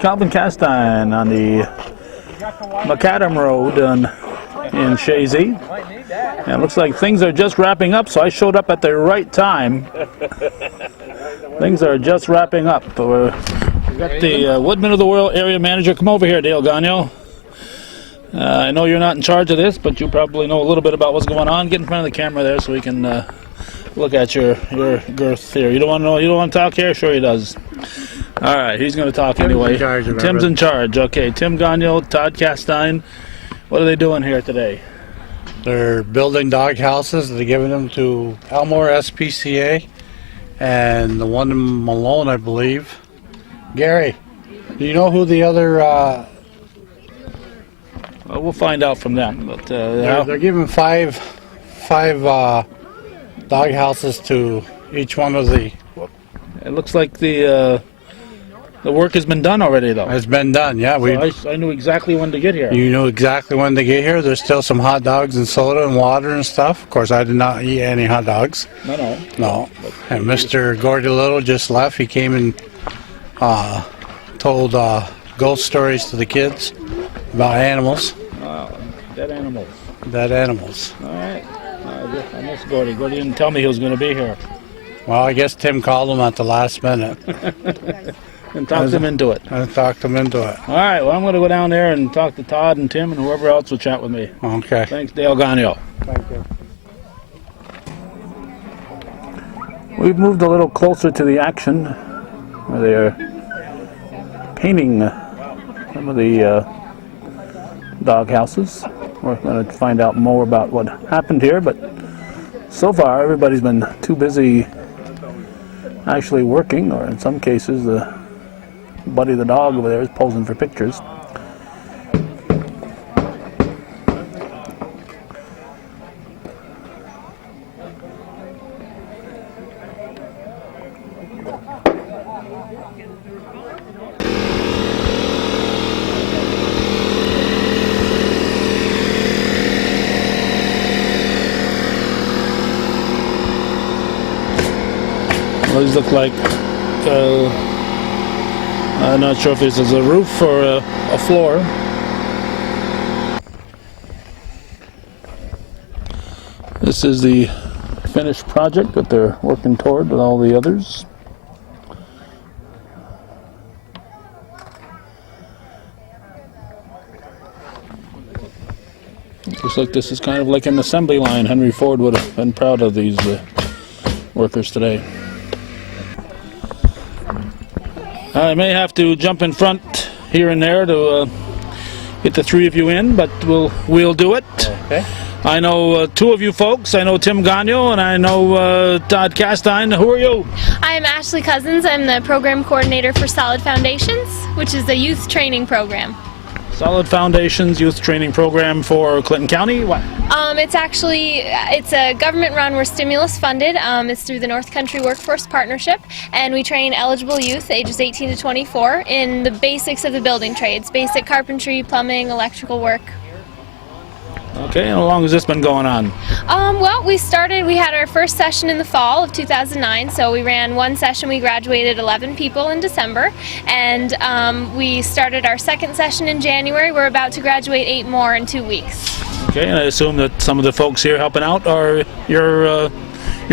Calvin Castine on the Macadam Road in Chazy. And it looks like things are just wrapping up, so I showed up at the right time. Things are just wrapping up. We got the Woodmen of the World area manager. Come over here, Dale Gagno. I know you're not in charge of this, but you probably know a little bit about what's going on. Get in front of the camera there so we can look at your girth here. You don't want to know? You don't want to talk here? Sure he does. All right, he's going to talk anyway. Tim's in charge. Okay, Tim Gagno, Todd Castine. What are they doing here today? They're building dog houses. They're giving them to Elmore SPCA and the one in Malone, I believe. Gary, do you know who the other? Well, we'll find out from them. But they're giving five dog houses to each one of the. It looks like the work has been done already, though. It's been done, yeah. So I knew exactly when to get here. You knew exactly when to get here. There's still some hot dogs and soda and water and stuff. Of course, I did not eat any hot dogs. No. And Mr. Gordy Little just left. He came and told ghost stories to the kids about animals. Wow, dead animals. Dead animals. All right. I miss Gordy. Gordy didn't tell me he was going to be here. Well, I guess Tim called him at the last minute. And talked him into it. I talked him into it. All right, well, I'm going to go down there and talk to Todd and Tim and whoever else will chat with me. Okay. Thanks, Dale Gagno. Thank you. We've moved a little closer to the action where they are painting some of the dog houses. We're going to find out more about what happened here, but so far everybody's been too busy actually working, or in some cases Buddy the dog over there is posing for pictures. Well, these look like I'm not sure if this is a roof or a floor. This is the finished project that they're working toward with all the others. Looks like this is kind of like an assembly line. Henry Ford would have been proud of these workers today. I may have to jump in front here and there to get the three of you in, but we'll do it. Okay. I know two of you folks. I know Tim Gagno and I know Todd Castine. Who are you? I'm Ashley Cousins. I'm the program coordinator for Solid Foundations, which is a youth training program. Solid Foundations Youth Training Program for Clinton County? What? It's a government run. We're stimulus funded. It's through the North Country Workforce Partnership, and we train eligible youth ages 18 to 24 in the basics of the building trades, basic carpentry, plumbing, electrical work. Okay, and how long has this been going on? Well, we had our first session in the fall of 2009, so we ran one session. We graduated 11 people in December, and we started our second session in January. We're about to graduate 8 more in 2 weeks. Okay, and I assume that some of the folks here helping out are your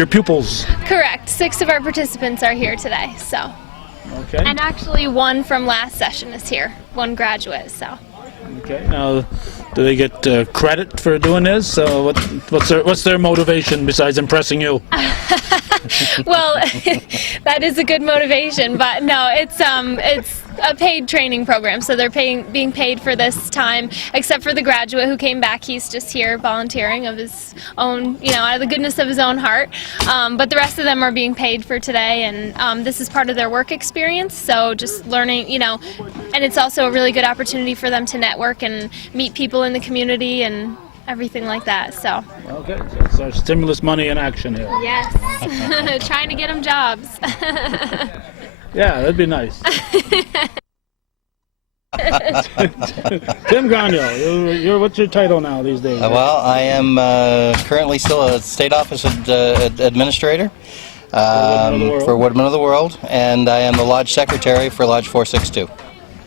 pupils? Correct. 6 of our participants are here today, so. Okay. And actually one from last session is here, one graduate, so. Okay, now do they get credit for doing this? What's their motivation besides impressing you? Well, that is a good motivation, but no, it's a paid training program, so they're being paid for this time, except for the graduate who came back. He's just here volunteering of his own, out of the goodness of his own heart. But the rest of them are being paid for today, and this is part of their work experience, so just learning, and it's also a really good opportunity for them to network and meet people in the community and everything like that, so. Okay, so it's our stimulus money in action here. Yes, trying to get them jobs. Yeah, that'd be nice. Tim Gagno, what's your title now these days? Well, I am currently still a state office administrator for Woodmen of the World, and I am the lodge secretary for Lodge 462.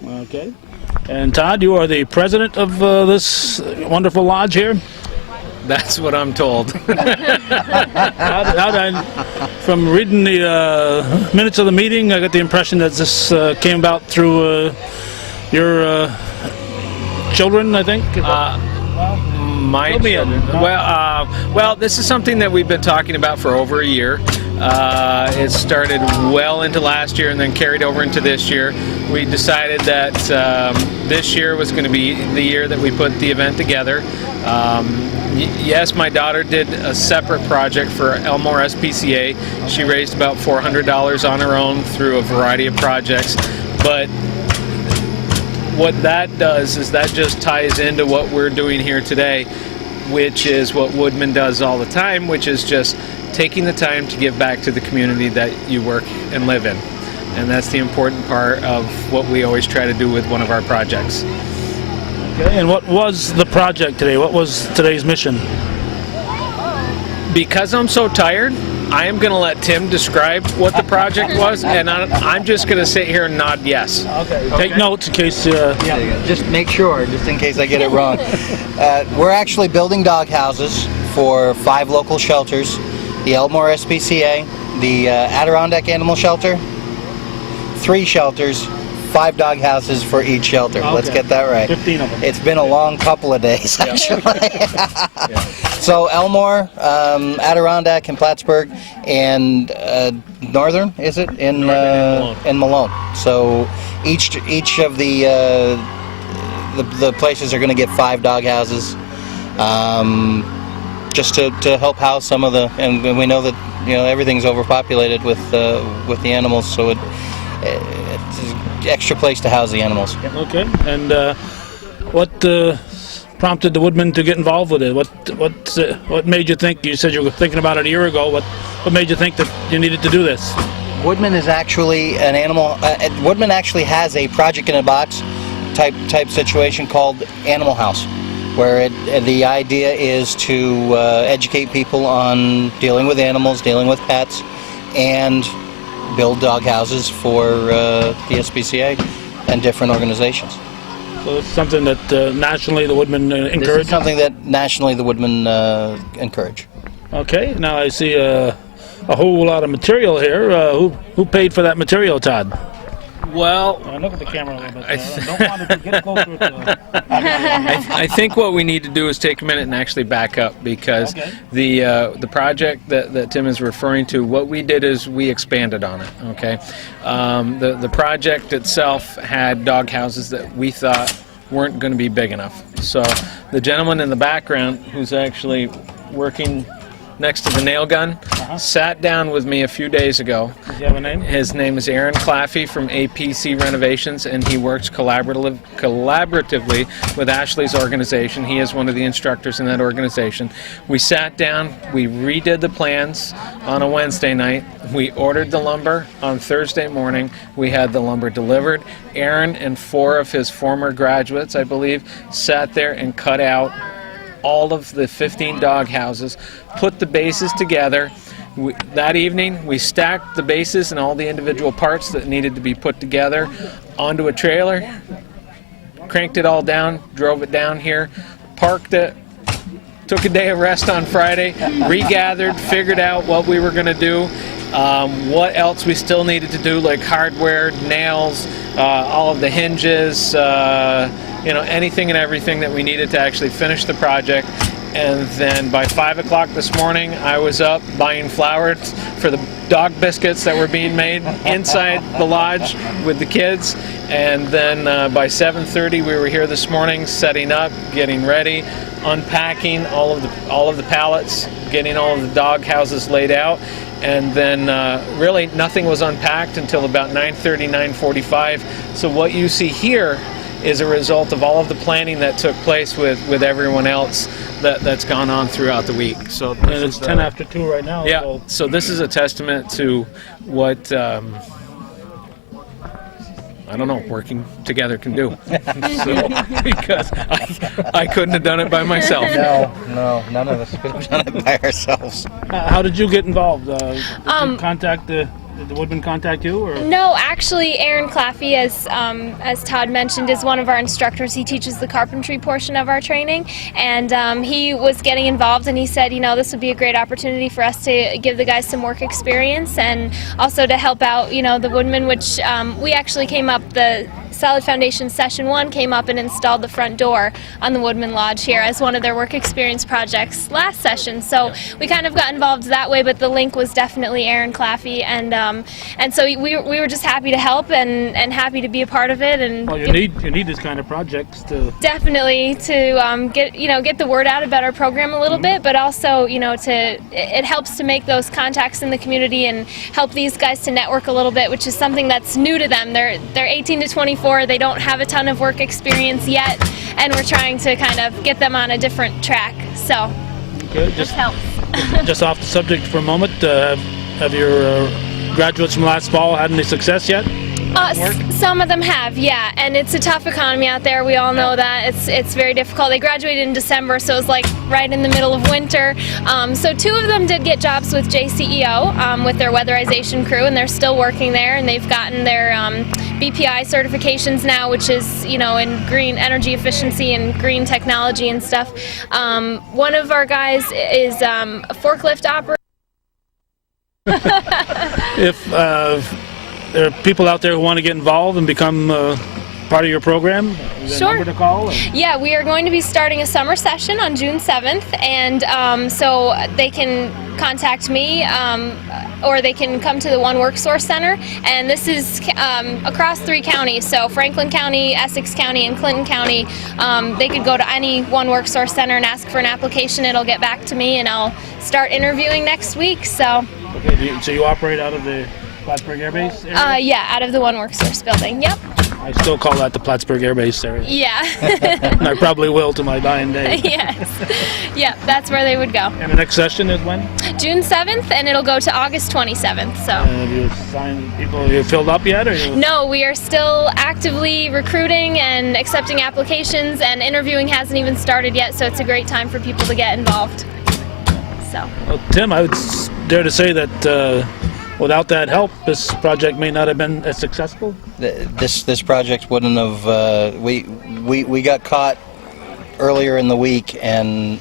Okay. And Todd, you are the president of this wonderful lodge here. That's what I'm told. From reading the minutes of the meeting, I got the impression that this came about through your children, I think. My children. Well, this is something that we've been talking about for over a year. It started well into last year and then carried over into this year. We decided that this year was going to be the year that we put the event together. Yes, my daughter did a separate project for Elmore SPCA. She raised about $400 on her own through a variety of projects. But what that does is that just ties into what we're doing here today, which is what Woodmen does all the time, which is just taking the time to give back to the community that you work and live in. And that's the important part of what we always try to do with one of our projects. Okay, and what was the project today? What was today's mission? Because I'm so tired, I am going to let Tim describe what the project was, and I'm just going to sit here and nod yes. Okay. Take notes in case... Just make sure, just in case I get it wrong. We're actually building dog houses for 5 local shelters. The Elmore SPCA, the Adirondack Animal Shelter, 3 shelters, 5 dog houses for each shelter. Okay. Let's get that right. 15 of them. It's been a long couple of days, actually. So Elmore, Adirondack, and Plattsburgh, and Northern, is it? In Malone. So each of the places are going to get 5 dog houses. Just to help house some of the, and we know that everything's overpopulated with the animals, so it's an extra place to house the animals. Okay, and what prompted the Woodmen to get involved with it? What made you think? You said you were thinking about it a year ago. What made you think that you needed to do this? Woodmen is actually an animal. Woodmen actually has a project in a box type situation called Animal House, where the idea is to educate people on dealing with animals, dealing with pets, and build dog houses for the SPCA and different organizations. So it's something that nationally the Woodmen encourage? This is something that nationally the Woodmen encourage. Okay, now I see a whole lot of material here. Who paid for that material, Todd? Well, look at the camera a little bit. I don't want to get closer to I think what we need to do is take a minute and actually back up, because the project that Tim is referring to, what we did is we expanded on it. Okay, the project itself had dog houses that we thought weren't going to be big enough. So the gentleman in the background, who's actually working next to the nail gun, sat down with me a few days ago. Does he have a name? His name is Aaron Claffey from APC Renovations, and he works collaboratively with Ashley's organization. He is one of the instructors in that organization. We sat down, we redid the plans on a Wednesday night. We ordered the lumber on Thursday morning. We had the lumber delivered. Aaron and 4 of his former graduates, I believe, sat there and cut out all of the 15 dog houses, put the bases together. That evening, we stacked the bases and all the individual parts that needed to be put together onto a trailer, cranked it all down, drove it down here, parked it, took a day of rest on Friday, regathered, figured out what we were going to do, what else we still needed to do, like hardware, nails, all of the hinges, anything and everything that we needed to actually finish the project. And then by 5 o'clock this morning, I was up buying flour for the dog biscuits that were being made inside the lodge with the kids. And then by 7:30, we were here this morning setting up, getting ready, unpacking all of the pallets, getting all of the dog houses laid out. And then really nothing was unpacked until about 9:30, 9:45. So what you see here is a result of all of the planning that took place with everyone else that's gone on throughout the week. So and it's 10 after 2 right now. Yeah, so this is a testament to what, I don't know, working together can do. Because I couldn't have done it by myself. No, none of us could have done it by ourselves. How did you get involved? Did you contact the Did the Woodmen contact you? Or? No, actually, Aaron Claffey, as Todd mentioned, is one of our instructors. He teaches the carpentry portion of our training, and he was getting involved, and he said, this would be a great opportunity for us to give the guys some work experience, and also to help out, the Woodmen, which we actually came up, the Solid Foundation Session 1 came up and installed the front door on the Woodmen Lodge here as one of their work experience projects last session. So we kind of got involved that way, but the link was definitely Aaron Claffey, and so we were just happy to help and happy to be a part of it. And well, you need this kind of projects to definitely to get the word out about our program a little bit, but also it helps to make those contacts in the community and help these guys to network a little bit, which is something that's new to them. They're 18 to 24. They don't have a ton of work experience yet, and we're trying to kind of get them on a different track. So okay, this helps. Just off the subject for a moment, have your graduates from last fall had any success yet? Some of them have, yeah, and it's a tough economy out there. We all know that. It's very difficult. They graduated in December, so it was like right in the middle of winter. So 2 of them did get jobs with JCEO with their weatherization crew, and they're still working there, and they've gotten their BPI certifications now, which is, in green energy efficiency and green technology and stuff. One of our guys is a forklift operator. If there are people out there who want to get involved and become part of your program, is there a number to call? Yeah, we are going to be starting a summer session on June 7th, and so they can contact me or they can come to the One Work Source Center, and this is across 3 counties, so Franklin County, Essex County, and Clinton County. They could go to any One Work Source Center and ask for an application. It'll get back to me, and I'll start interviewing next week. So. Okay, so you operate out of the Plattsburgh Air Base area? Yeah, out of the One Work Source building. Yep. I still call that the Plattsburgh Air Base area. Yeah. And I probably will to my dying day. Yes. Yeah, that's where they would go. And the next session is when? June 7th, and it'll go to August 27th. So. Have you signed people? Have you filled up yet? Or No, we are still actively recruiting and accepting applications, and interviewing hasn't even started yet. So it's a great time for people to get involved. So. Well, Tim, I would dare to say that without that help, this project may not have been as successful. This project wouldn't have. We got caught earlier in the week, and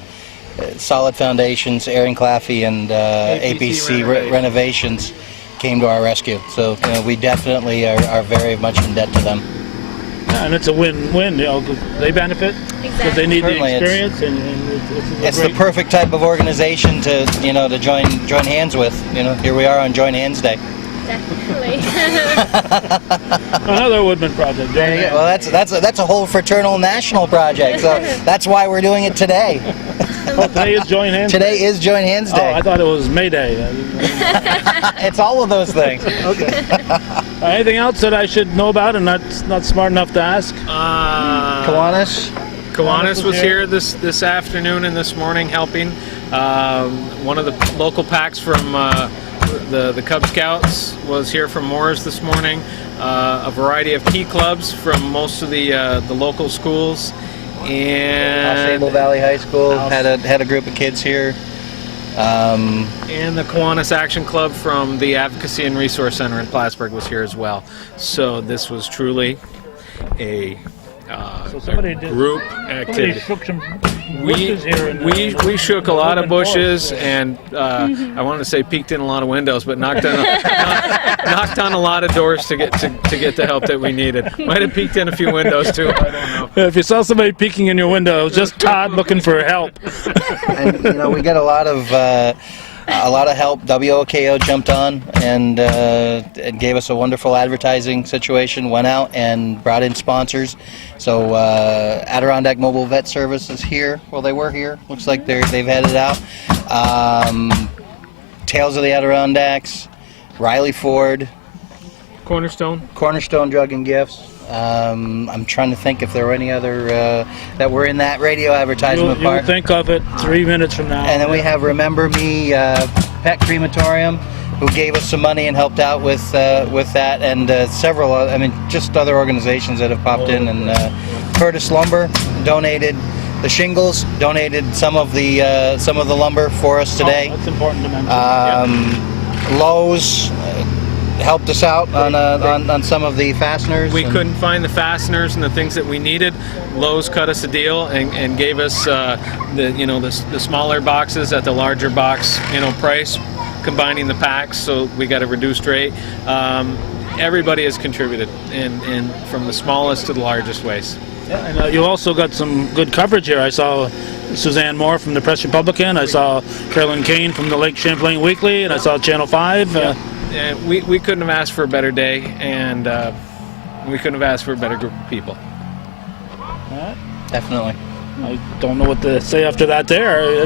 Solid Foundations, Aaron Claffey, and APC Renovations came to our rescue. So we definitely are very much in debt to them. Yeah, and it's a win-win. 'Cause they benefit because they need Certainly, the experience, and it's the perfect type of organization to to join hands with. Here we are on Join Hands Day. Definitely. Another Woodmen project. Well, that's a whole fraternal national project. So that's why we're doing it today. Today is Join Hands Day. Today is Join Hands Day. Oh, I thought it was May Day. It's all of those things. Okay. Anything else that I should know about and not smart enough to ask? Kiwanis was here this afternoon and this morning helping. One of the local packs from the Cub Scouts was here from Moore's this morning. A variety of key clubs from most of the local schools. And Sable Valley High School had a group of kids here. And the Kiwanis Action Club from the Advocacy and Resource Center in Plattsburgh was here as well. So this was truly a group activity. Shook some bushes here We shook a lot of bushes, and I want to say peeked in a lot of windows, but knocked on a lot of doors to get the help that we needed. Might have peeked in a few windows too. I don't know. If you saw somebody peeking in your window, it was just Todd looking for help. And we get a lot of help. WOKO jumped on and gave us a wonderful advertising situation. Went out and brought in sponsors. So Adirondack Mobile Vet Service is here. Well, they were here. Looks like they've headed out. Tales of the Adirondacks, Riley Ford, Cornerstone Drug and Gifts. I'm trying to think if there were any other that were in that radio advertisement You'll part. think of it 3 minutes from now. And then we have Remember Me Pet Crematorium, who gave us some money and helped out with that, and several. Just other organizations that have popped in. And Curtis Lumber donated the shingles, donated some of the lumber for us today. That's important to mention. Lowe's helped us out on some of the fasteners. We couldn't find the fasteners and the things that we needed. Lowe's cut us a deal and gave us the smaller boxes at the larger box price, combining the packs, so we got a reduced rate. Everybody has contributed, and from the smallest to the largest waste. Yeah, and you also got some good coverage here. I saw Suzanne Moore from the Press Republican. I saw Carolyn Kane from the Lake Champlain Weekly, and I saw Channel 5. We couldn't have asked for a better day, and we couldn't have asked for a better group of people. Definitely. I don't know what to say after that there.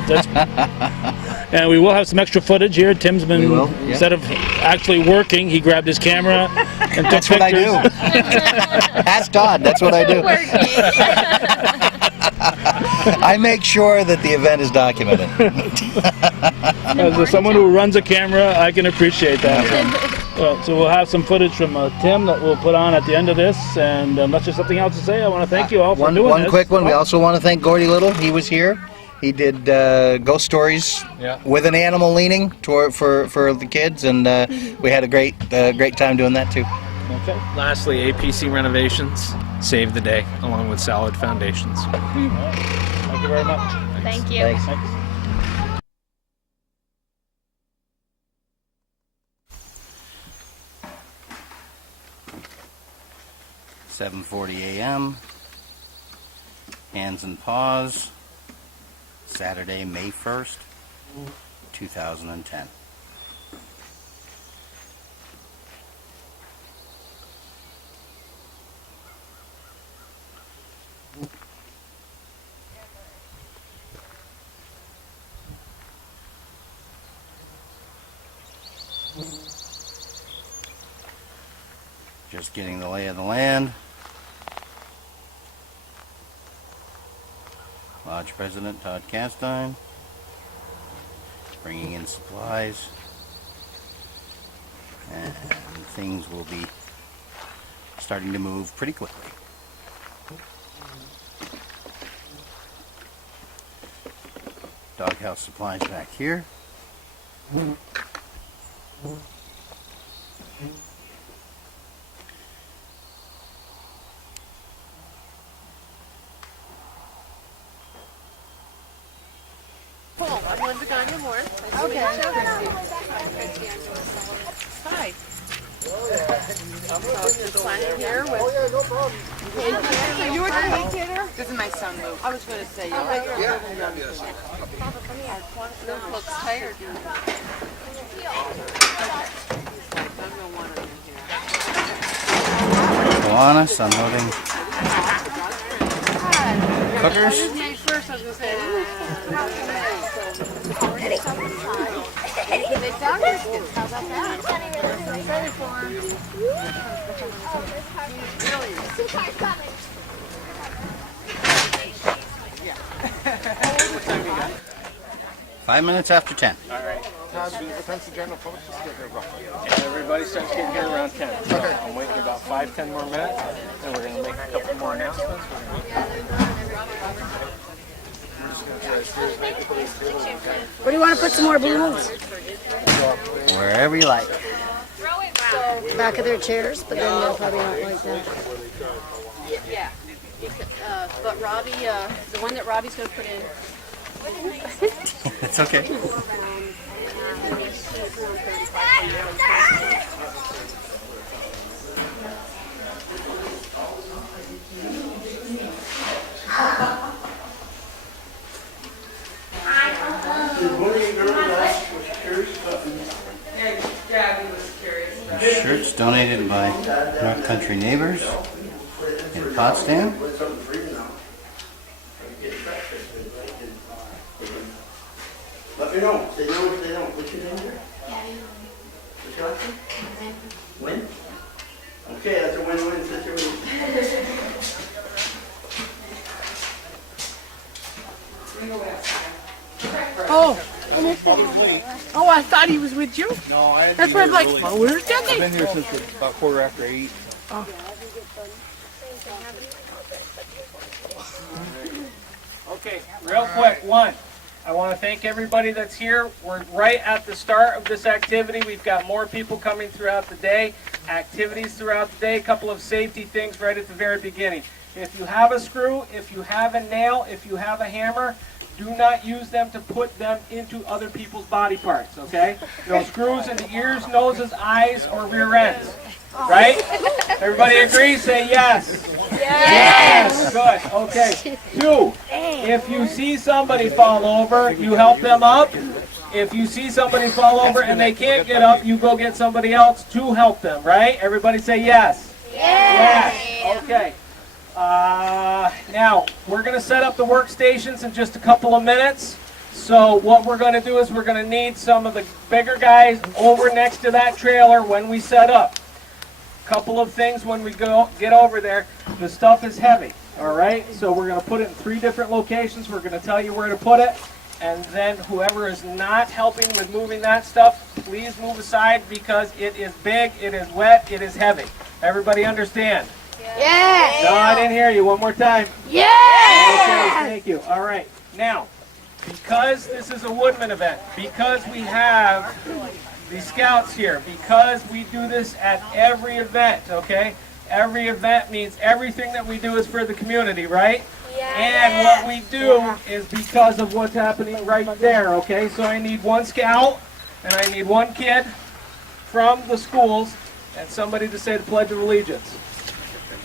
And we will have some extra footage here. Tim's been, instead of actually working, he grabbed his camera and took That's pictures. what I do. Ask Todd. That's what I do. I make sure that the event is documented. As someone who runs a camera, I can appreciate that. So we'll have some footage from Tim that we'll put on at the end of this. And unless there's something else to say, I want to thank you all for doing this. One quick one. We also want to thank Gordy Little. He was here. He did ghost stories with an animal leaning for the kids, and we had a great time doing that too. Okay. Lastly, APC Renovations saved the day, along with Solid Foundations. Thank you very much. Thank you. Thanks. Thanks. 7:40 a.m. Hands and Paws. Saturday, May 1st, 2010. Just getting the lay of the land. Lodge President Todd Castine bringing in supplies, and things will be starting to move pretty quickly. Doghouse supplies back here. I'm Linda Gagne Moore. Okay. Hi. So just signing here with. Are you a daycater? This is my son, Luke. I was going to say, you're right. Luke looks tired. Kiwanis unloading cookers. First, I was going to say. Five minutes after 10. All right. Everybody starts getting here around 10. Okay. I'm waiting about 5-10 more minutes, and we're going to make a couple more announcements. Where do you want to put some more balloons? Wherever you like. Back of their chairs, but then they'll probably not like that. Yeah. But Robbie, the one that Robbie's going to put in. It's okay. Shirts donated by North Country Neighbors in Potsdam. Let me know. They know if they don't. What's your name there? What's your last name? Win? Okay, that's a win-win situation. Oh, I thought he was with you. No, I. That's why I'm like, well, where's I've Jesse? been here since about 8:15. Oh. Okay, real quick, one. I want to thank everybody that's here. We're right at the start of this activity. We've got more people coming throughout the day, activities throughout the day, a couple of safety things right at the very beginning. If you have a screw, if you have a nail, if you have a hammer, do not use them to put them into other people's body parts, okay? No screws into ears, noses, eyes, or rear ends, right? Everybody agree? Say yes. Yes. Good. Okay. 2, if you see somebody fall over, you help them up. If you see somebody fall over and they can't get up, you go get somebody else to help them, right? Everybody say yes. Yes. Okay. Now, we're going to set up the workstations in just a couple of minutes. So what we're going to do is we're going to need some of the bigger guys over next to that trailer when we set up. Couple of things when we get over there. The stuff is heavy, all right? So we're going to put it in 3 different locations. We're going to tell you where to put it. And then whoever is not helping with moving that stuff, please move aside because it is big, it is wet, it is heavy. Everybody understand? Yes. No, I didn't hear you. One more time. Yes. Okay, thank you. All right. Now, because this is a Woodman event, because we have the scouts here, because we do this at every event, okay? Every event means everything that we do is for the community, right? And what we do is because of what's happening right there, okay? So I need 1 scout, and I need 1 kid from the schools, and somebody to say the Pledge of Allegiance.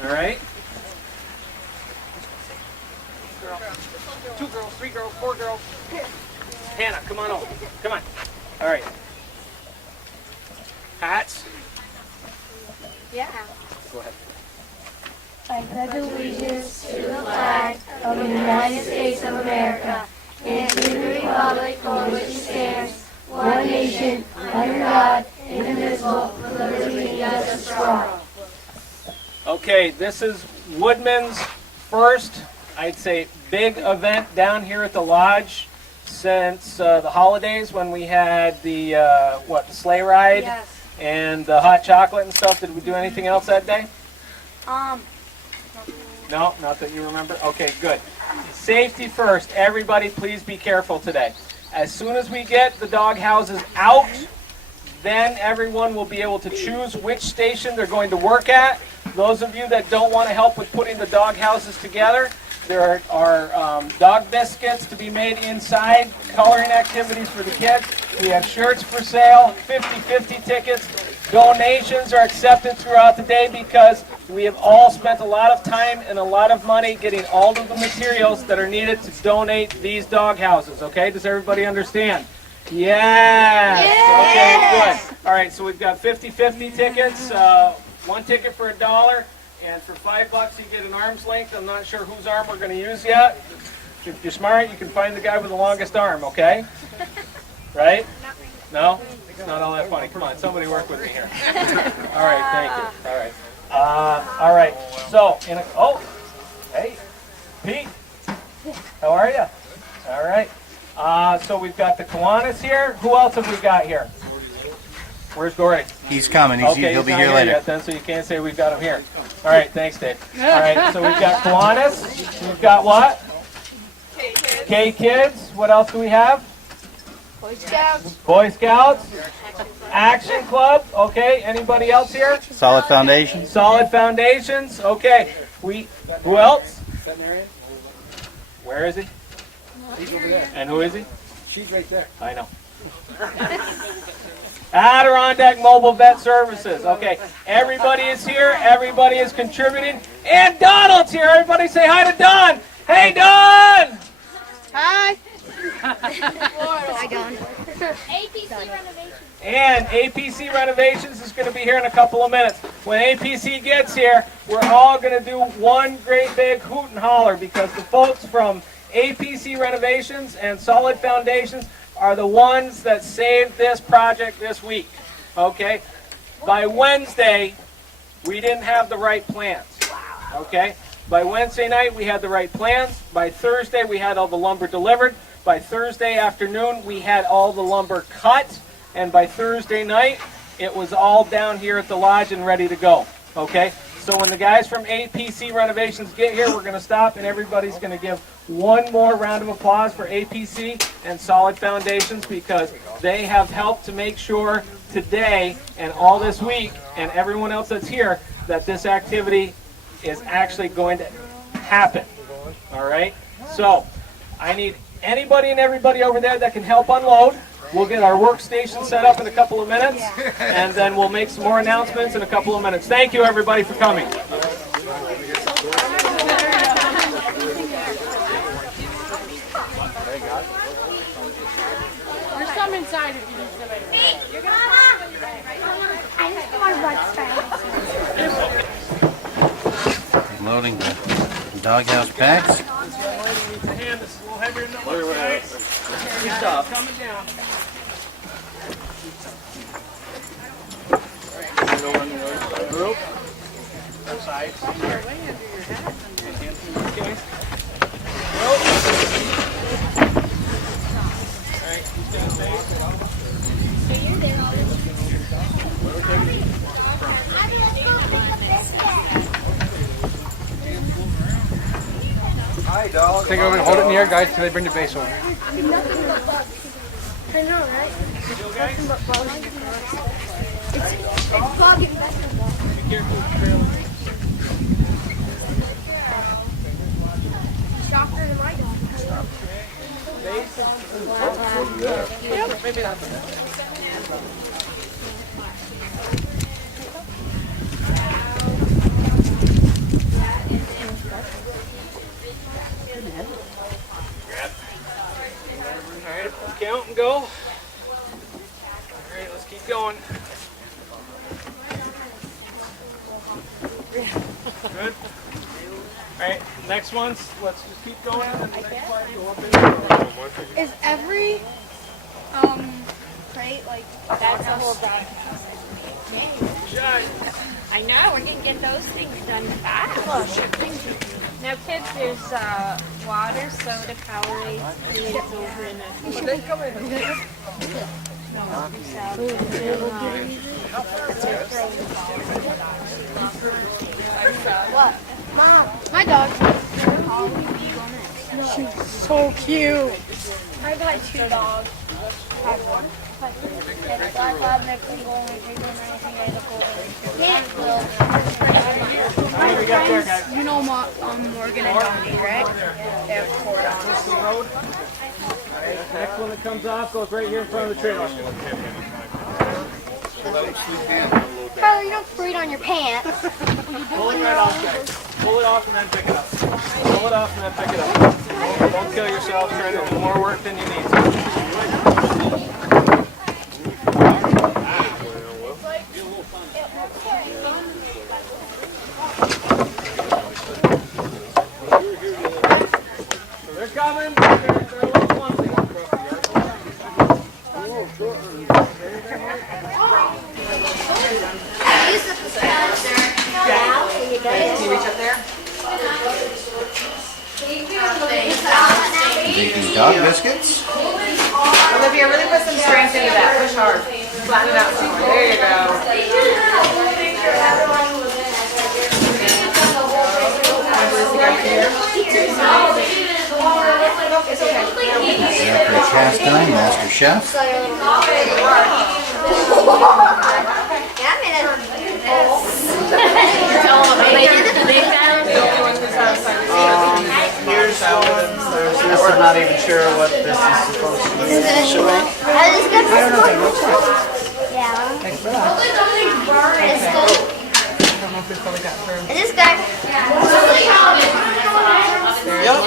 All right? 2 girls, 3 girls, 4 girls. Hannah, come on over. Come on. All right. Hats. Yeah. Go ahead. I pledge allegiance to the flag of the United States of America and to the republic for which it stands, one nation, under God, indivisible, with liberty and justice for all. Okay, this is Woodman's first, I'd say, big event down here at the lodge since the holidays when we had the, the sleigh ride and the hot chocolate and stuff. Did we do anything else that day? No, not that you remember? Okay, good. Safety first. Everybody, please be careful today. As soon as we get the dog houses out, then everyone will be able to choose which station they're going to work at. Those of you that don't want to help with putting the dog houses together, there are dog biscuits to be made inside, coloring activities for the kids. We have shirts for sale, 50-50 tickets. Donations are accepted throughout the day because we have all spent a lot of time and a lot of money getting all of the materials that are needed to donate these dog houses. Okay, does everybody understand? Yes! Okay, good. All right, so we've got 50-50 tickets, 1 ticket for $1, and for $5 you get an arm's length. I'm not sure whose arm we're going to use yet. If you're smart, you can find the guy with the longest arm, okay? Right? No? It's not all that funny. Come on, somebody work with me here. All right, thank you. All right. All right, so, hey, Pete, how are you? All right. So we've got the Kiwanis here. Who else have we got here? Where's Gordy? He's coming. He'll be here later. later. Yet, then, so you can't say we've got him here. All right, thanks, Dave. All right, so we've got Kiwanis. We've got what? K-Kids. What else do we have? Boy Scouts. Boy Scouts. Action Club. Okay, anybody else here? Solid Foundation. Solid Foundations. Okay. Who else? Where is he? He's over there. And who is he? She's right there. I know. Adirondack Mobile Vet Services. Okay, everybody is here. Everybody is contributing. And Donald's here. Everybody say hi to Don. Hey, Don! Hi. Hi, Don. APC Renovations. And APC Renovations is going to be here in a couple of minutes. When APC gets here, we're all going to do one great big hoot and holler because the folks from APC Renovations and Solid Foundations are the ones that saved this project this week. Okay? By Wednesday, we didn't have the right plans. Okay? By Wednesday night, we had the right plans. By Thursday, we had all the lumber delivered. By Thursday afternoon, we had all the lumber cut. And by Thursday night, it was all down here at the lodge and ready to go. Okay? So when the guys from APC Renovations get here, we're going to stop and everybody's going to give one more round of applause for APC and Solid Foundations, because they have helped to make sure today and all this week and everyone else that's here that this activity is actually going to happen. All right? So I need anybody and everybody over there that can help unload. We'll get our workstation set up in a couple of minutes, and then we'll make some more announcements in a couple of minutes. Thank you, everybody, for coming. There's some inside if you need somebody. I just want to Loading the doghouse packs. This is a little heavier than it looks, guys. Good stuff. Coming down. Group. Side. Okay. Alright, who's got space? Hi, dog. Take it over and hold it in the air, guys, till they bring the base over. I know, right? It's bugging basketball. Be careful with the trailer. Softer than my dog. Maybe not. Alright, count and go. Alright, let's keep going. Good. Alright, next ones, let's just keep going. And the next one, go up in. Is every crate like That's a whole dog. Shut. I know, we're gonna get those things done fast. Now kids, there's water, soda, Powerade, and it's over in a... what? Mom, my dog. She's so cute. I got two dogs. I have one. It's black lab, next week, only anything my friends, you know Morgan and Donnie, right? They have 4 dogs. This is the road. Alright, next one that comes off goes right here in front of the trailer. Tyler, you don't breathe on your pants. Pull it right off, guys. Pull it off and then pick it up. Pull it off and then pick it up. Don't kill yourself trying to do more work than you need to. They're coming. They're a little clumsy. Can you reach up there? Making dog biscuits. Olivia, really put some strength into that. Push hard. Flatten it out some more. There you go. Jeffrey Chastain, Master Chef. Here's this. I'm not even sure what this is supposed to be. Is it a shoe? Is this good for school? Yeah. It's good. Is this good? Yep.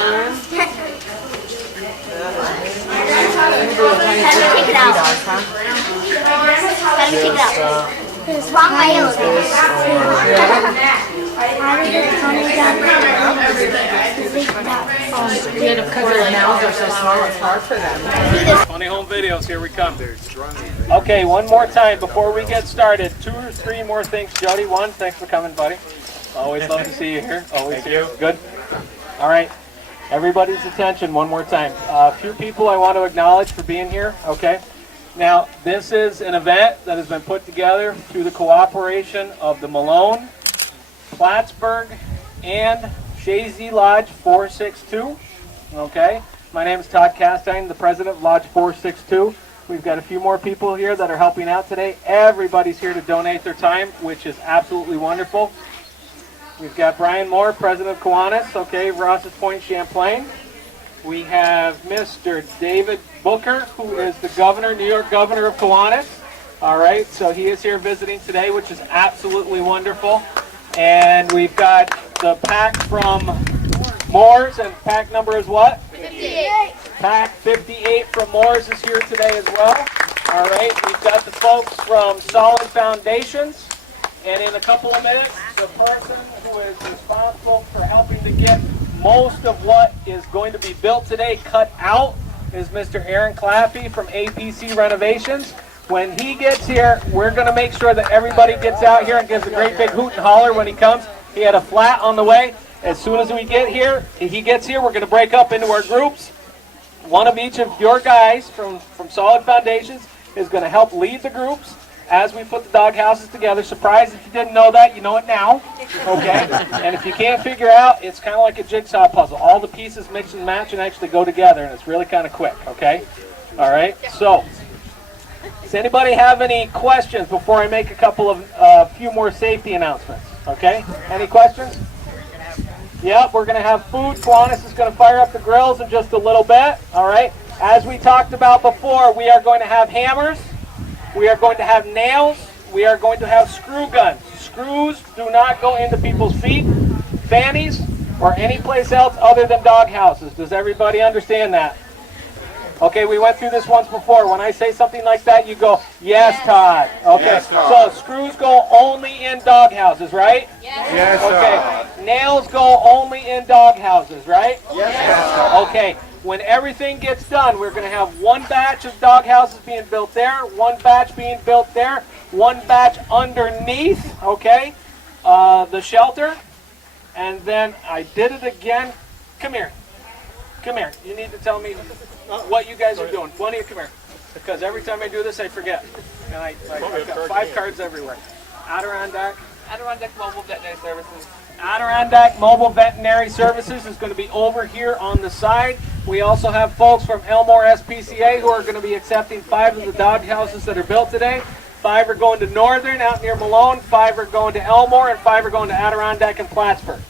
How do we take it out? How do we take it out? It's wrong way. Funny home videos, here we come. Okay, one more time before we get started. 2 or 3 more things. Jody, 1, thanks for coming, buddy. Always love to see you here. Always here. Good. All right. Everybody's attention one more time. A few people I want to acknowledge for being here. Okay. Now, this is an event that has been put together through the cooperation of the Malone, Plattsburgh, and Chazy Lodge 462. Okay. My name is Todd Castine, the president of Lodge 462. We've got a few more people here that are helping out today. Everybody's here to donate their time, which is absolutely wonderful. We've got Brian Moore, president of Kiwanis, okay, Ross's Point, Champlain. We have Mr. David Booker, who is the governor, New York governor of Kiwanis. All right, so he is here visiting today, which is absolutely wonderful. And we've got the pack from Moore's, and pack number is what? 58. Pack 58 from Moore's is here today as well. All right, we've got the folks from Solid Foundations. And in a couple of minutes, the person who is responsible for helping to get most of what is going to be built today cut out is Mr. Aaron Claffey from APC Renovations. When he gets here, we're going to make sure that everybody gets out here and gives a great big hoot and holler when he comes. He had a flat on the way. As soon as he gets here, we're going to break up into our groups. One of each of your guys from Solid Foundations is going to help lead the groups as we put the dog houses together. Surprise, if you didn't know that, you know it now. Okay? And if you can't figure out, it's kind of like a jigsaw puzzle. All the pieces mix and match and actually go together, and it's really kind of quick. Okay? All right? So, does anybody have any questions before I make a couple of few more safety announcements? Okay? Any questions? Yep, we're going to have food. Kiwanis is going to fire up the grills in just a little bit. All right? As we talked about before, we are going to have hammers. We are going to have nails. We are going to have screw guns. Screws do not go into people's feet, fannies, or any place else other than dog houses. Does everybody understand that? Okay, we went through this once before. When I say something like that, you go, yes, Todd. Okay, yes, Todd. So screws go only in dog houses, right? Yes. Okay, nails go only in dog houses, right? Yes. Okay. When everything gets done, we're going to have one batch of dog houses being built there, one batch being built there, one batch underneath, okay, the shelter. And then I did it again. Come here. Come here. You need to tell me what you guys are doing. One of you come here. Because every time I do this, I forget. And I've got 5 cards everywhere. Adirondack Mobile Veterinary Services. Adirondack Mobile Veterinary Services is going to be over here on the side. We also have folks from Elmore SPCA who are going to be accepting 5 of the dog houses that are built today. 5 are going to Northern out near Malone, 5 are going to Elmore, and 5 are going to Adirondack and Plattsburgh.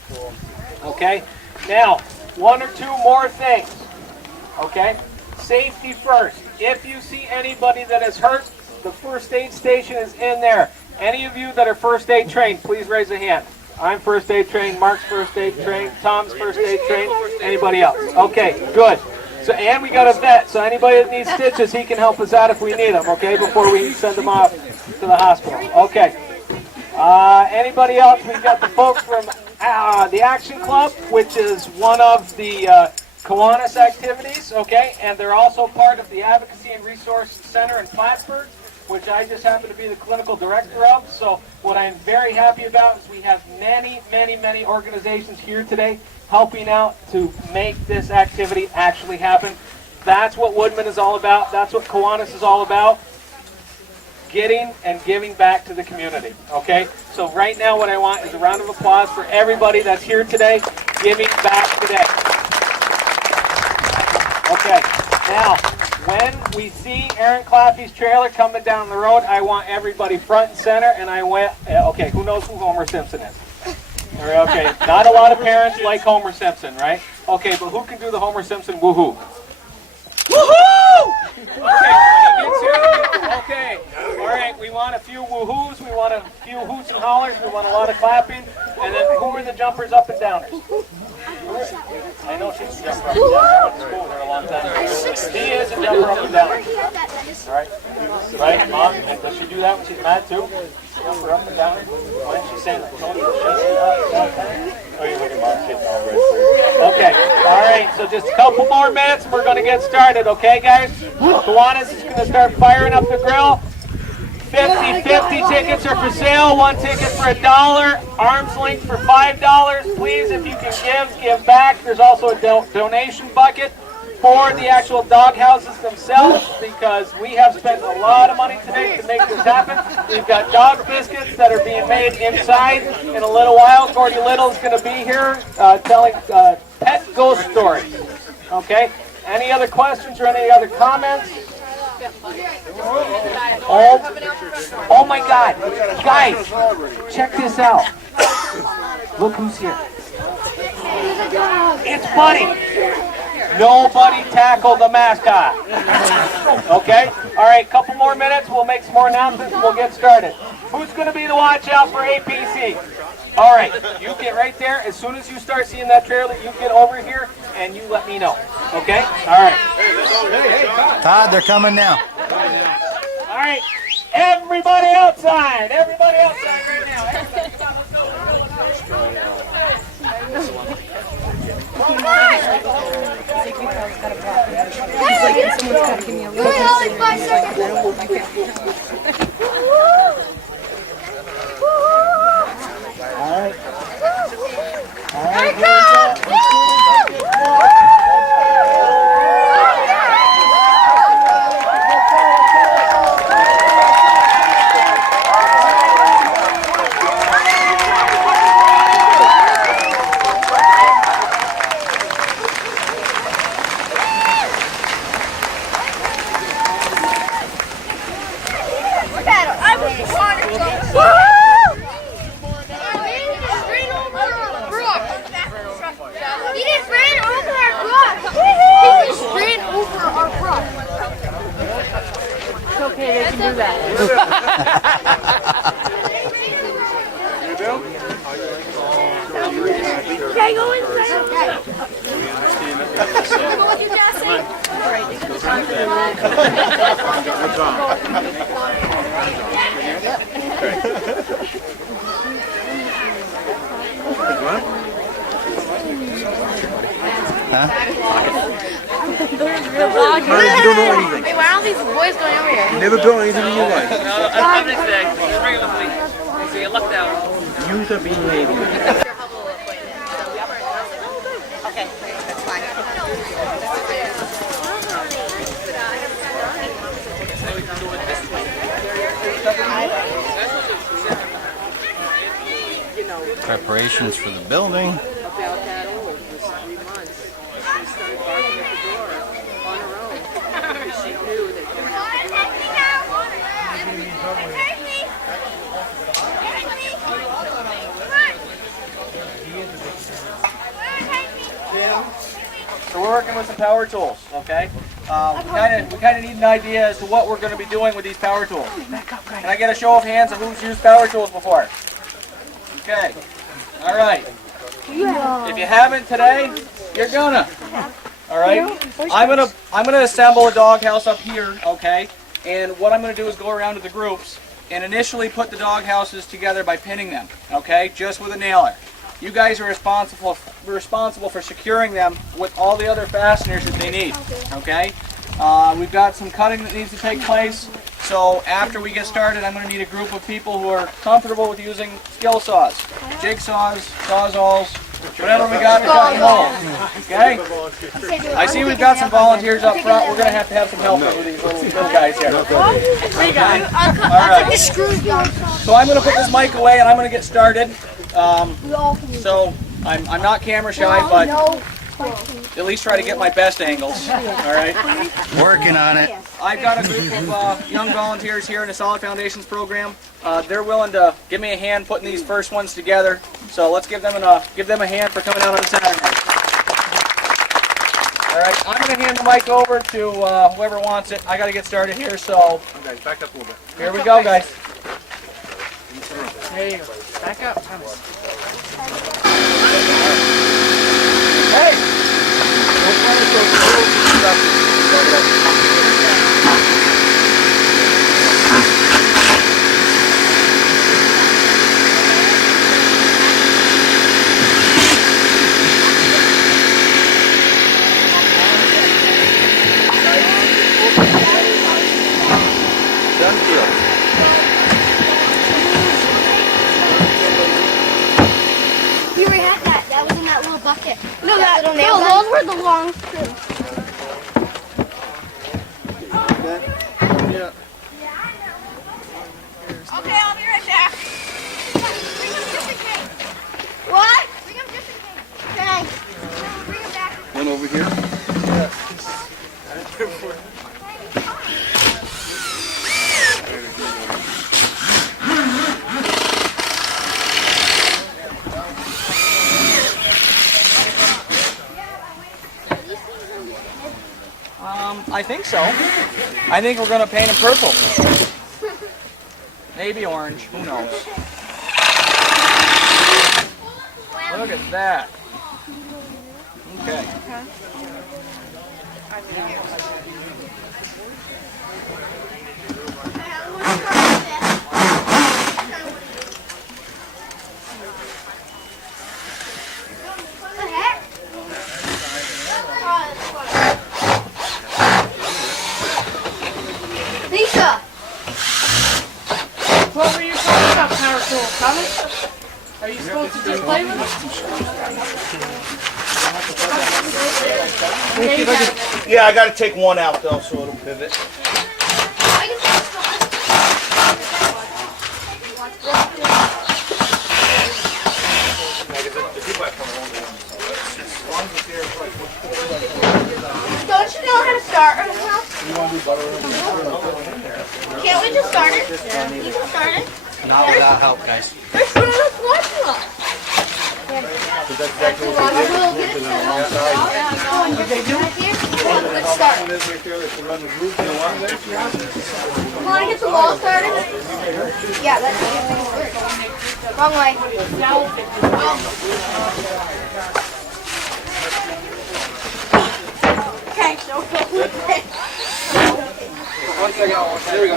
Okay? Now, 1 or 2 more things. Okay? Safety first. If you see anybody that is hurt, the first aid station is in there. Any of you that are first aid trained, please raise a hand. I'm first aid trained, Mark's first aid trained, Tom's first aid trained, anybody else? Okay, good. So, and we got a vet, so anybody that needs stitches, he can help us out if we need them, okay, before we send them off to the hospital. Okay. Anybody else? We've got the folks from the Action Club, which is one of the Kiwanis activities, okay, and they're also part of the Advocacy and Resource Center in Plattsburgh, which I just happen to be the clinical director of. So what I'm very happy about is we have many, many, many organizations here today helping out to make this activity actually happen. That's what Woodmen is all about. That's what Kiwanis is all about. Getting and giving back to the community, okay? So right now what I want is a round of applause for everybody that's here today, giving back today. Okay, now, when we see Aaron Claffey's trailer coming down the road, I want everybody front and center, and I went, okay, who knows who Homer Simpson is? Okay, not a lot of parents like Homer Simpson, right? Okay, but who can do the Homer Simpson woohoo? Woohoo! Okay, when he gets here, okay, all right, we want a few woohoos, we want a few hoots and hollers, we want a lot of clapping, and then who are the jumpers up and downers? I know she's a jumper up and down. I went to school with her a long time. He is a jumper up and down. All right? Right, Mom? And does she do that when she's mad too? Jumper up and down? When she's saying, Tony, oh, you're looking Mom's getting all red. Okay. All right. So just a couple more minutes and we're going to get started. Okay, guys? Kiwanis is going to start firing up the grill. 50 tickets are for sale. 1 ticket for $1. Arms length for $5. Please, if you can give back. There's also a donation bucket for the actual dog houses themselves because we have spent a lot of money today to make this happen. We've got dog biscuits that are being made inside. In a little while, Gordy Little is going to be here telling pet ghost stories. Okay. Any other questions or any other comments? Oh my God. Guys, check this out. Look who's here. It's Buddy. Nobody tackled the mascot. Okay? All right, couple more minutes. We'll make some more announcements and we'll get started. Who's going to be the watch out for APC? All right, you get right there. As soon as you start seeing that trailer, you get over here and you let me know. Okay? All right. Todd, they're coming now. All right. Everybody outside. Everybody outside right now. Everybody come on, let's go. Wait, why are all these boys going over here? Never built anything in your life. I'm next day. Just bring it with me. So you lucked out. You are being lady. Okay, that's fine. Preparations for the building. About that old was 3 months. She started barking at the door on her own. Because she knew that going out the door. So we're working with some power tools, okay? We kind of need an idea as to what we're going to be doing with these power tools. Can I get a show of hands of who's used power tools before? Okay. All right. If you haven't today, you're gonna. All right. I'm gonna assemble a doghouse up here, okay? And what I'm gonna do is go around to the groups and initially put the doghouses together by pinning them, okay? Just with a nailer. You guys are responsible for securing them with all the other fasteners that they need, okay? We've got some cutting that needs to take place. So after we get started, I'm going to need a group of people who are comfortable with using skill saws, jigsaws, sawzalls, whatever we got to cut them all. Okay? I see we've got some volunteers up front. We're going to have some help with these little guys here. All right. So I'm going to put this mic away and I'm going to get started. So I'm not camera shy, but at least try to get my best angles. All right. Working on it. I've got a group of young volunteers here in the Solid Foundations program. They're willing to give me a hand putting these first ones together. So let's give them a hand for coming out on Saturday. All right, I'm going to hand the mic over to whoever wants it. I got to get started here, so Okay, back up a little bit. here we go, guys. There you go. Back up, Thomas. Hey! Done deal. We already had that. That was in that little bucket. No, those were the long screws. Yeah. Okay, I'll be right back. Bring him just in case. What? Bring him just in case. Okay. Bring him back. One over here. I think so. I think we're gonna paint them purple. Maybe orange, who knows? Look at that. Okay. Lisa! What were you talking about, Power Tool? Coming? Are you supposed to just play with it? Yeah, I gotta take one out though, so it'll pivot. Don't you know how to start a house? Can't we just start it? You can start it. Not without help, guys. There's one of us watching us. That's exactly what they did. Let's start. Come on, get the wall started. Yeah, that's it. Wrong way. Okay, so One second, there we go.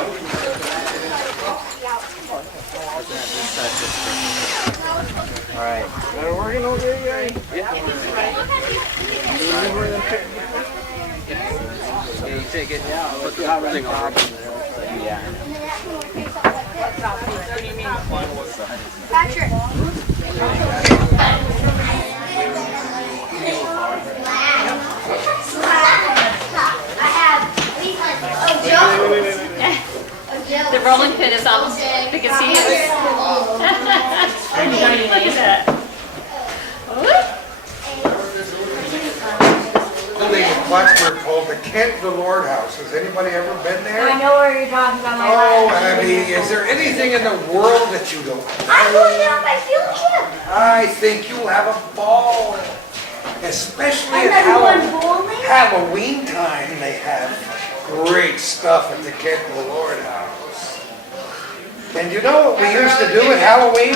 All right. Are we working over there, guys? Yeah, you take it down. Put the thing on. Patrick. The rolling pin is almost big as he is. Look at that. Building in Plattsburgh called the Kent the Lord House. Has anybody ever been there? I know where you're talking about. Oh, Abby, is there anything in the world that you don't I'm going on my field trip. I think you'll have a ball. Especially And at then one bowling? Halloween time, they have great stuff at the Kent the Lord House. And you know what we used to do at Halloween?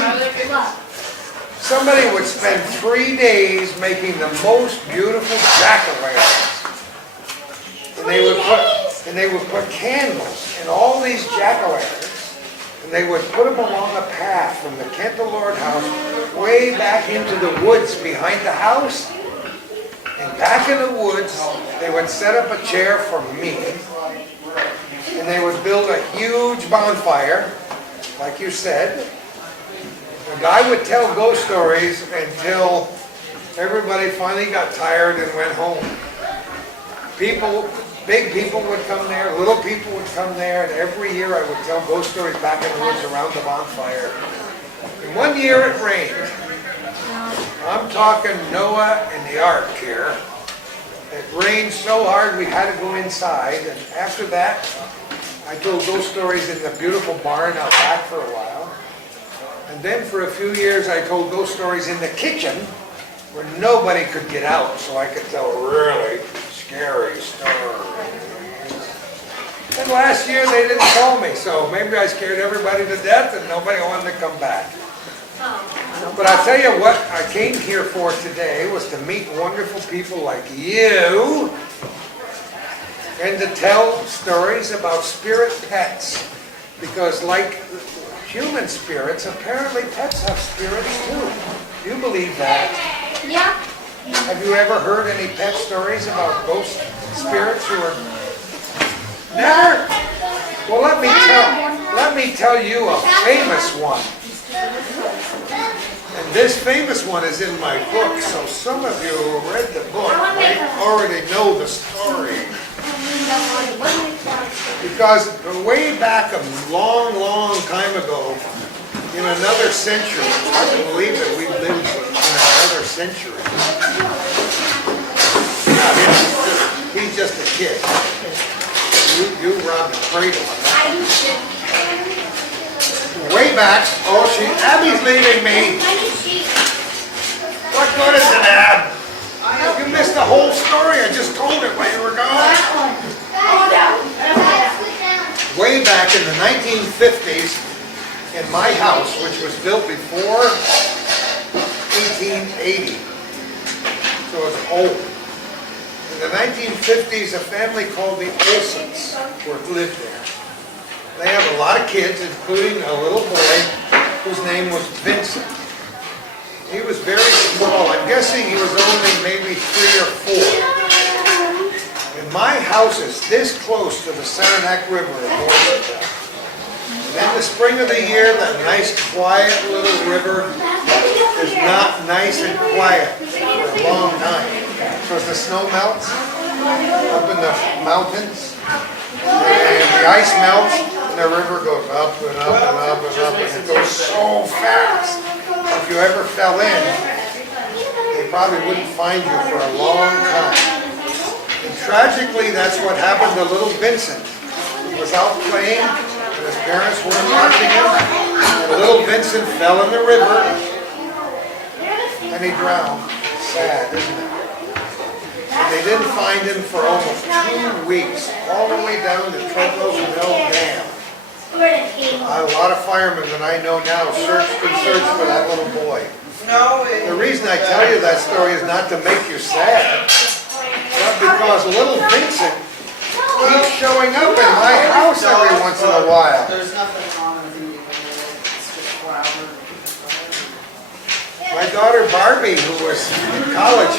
Somebody would spend 3 days making the most beautiful jack-o'-lanterns. And they would put candles in all these jack-o'-lanterns, and they would put them along a path from the Kent the Lord House way back into the woods behind the house. And back in the woods, they would set up a chair for me, and they would build a huge bonfire, like you said. And I would tell ghost stories until everybody finally got tired and went home. People, big people would come there, little people would come there, and every year I would tell ghost stories back in the woods around the bonfire. And one year it rained. I'm talking Noah and the Ark here. It rained so hard we had to go inside, and after that I told ghost stories in the beautiful barn out back for a while. And then for a few years I told ghost stories in the kitchen where nobody could get out, so I could tell really scary stories. And last year they didn't call me, so maybe I scared everybody to death and nobody wanted to come back. But I'll tell you what I came here for today was to meet wonderful people like you and to tell stories about spirit pets. Because like human spirits, apparently pets have spirits too. Do you believe that? Yeah. Have you ever heard any pet stories about ghost spirits who are... Never? Well, let me tell you a famous one. And this famous one is in my book, so some of you who read the book already know the story. Because way back a long, long time ago, in another century, it's hard to believe that we lived in another century. He's just a kid. You robbed the cradle on that. Way back, Abby's leaving me. What good is it, Ab? You missed the whole story. I just told it while you were gone. Way back in the 1950s, in my house, which was built before 1880, so it's old. In the 1950s, a family called the Olsons lived there. They have a lot of kids, including a little boy whose name was Vincent. He was very small. I'm guessing he was only maybe 3 or 4. And my house is this close to the Saranac River in Washington. And in the spring of the year, that nice, quiet little river is not nice and quiet for a long time. Because the snow melts up in the mountains, and the ice melts, and the river goes up and up and up and up, and it goes so fast. If you ever fell in, they probably wouldn't find you for a long time. And tragically, that's what happened to little Vincent. He was out playing, and his parents weren't watching him, and little Vincent fell in the river, and he drowned. Sad, isn't it? And they didn't find him for almost 2 weeks, all the way down to Treadwell's Mill Dam. A lot of firemen that I know now searched and searched for that little boy. The reason I tell you that story is not to make you sad, but because little Vincent keeps showing up in my house every once in a while. There's nothing wrong with eating it. It's just flour. My daughter Barbie, who was in college,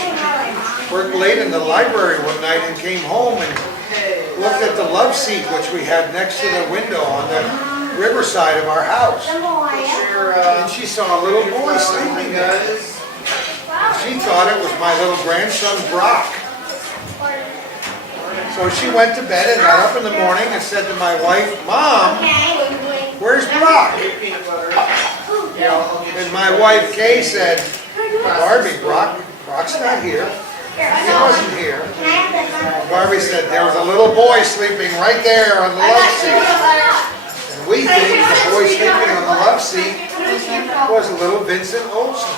worked late in the library one night and came home and looked at the love seat which we had next to the window on the riverside of our house. And she saw a little boy sleeping there. She thought it was my little grandson Brock. So she went to bed and got up in the morning and said to my wife, "Mom, where's Brock?" And my wife Kay said, "Barbie, Brock's not here. He wasn't here." Barbie said, "There was a little boy sleeping right there on the love seat." And we think the boy sleeping on the love seat was little Vincent Olson.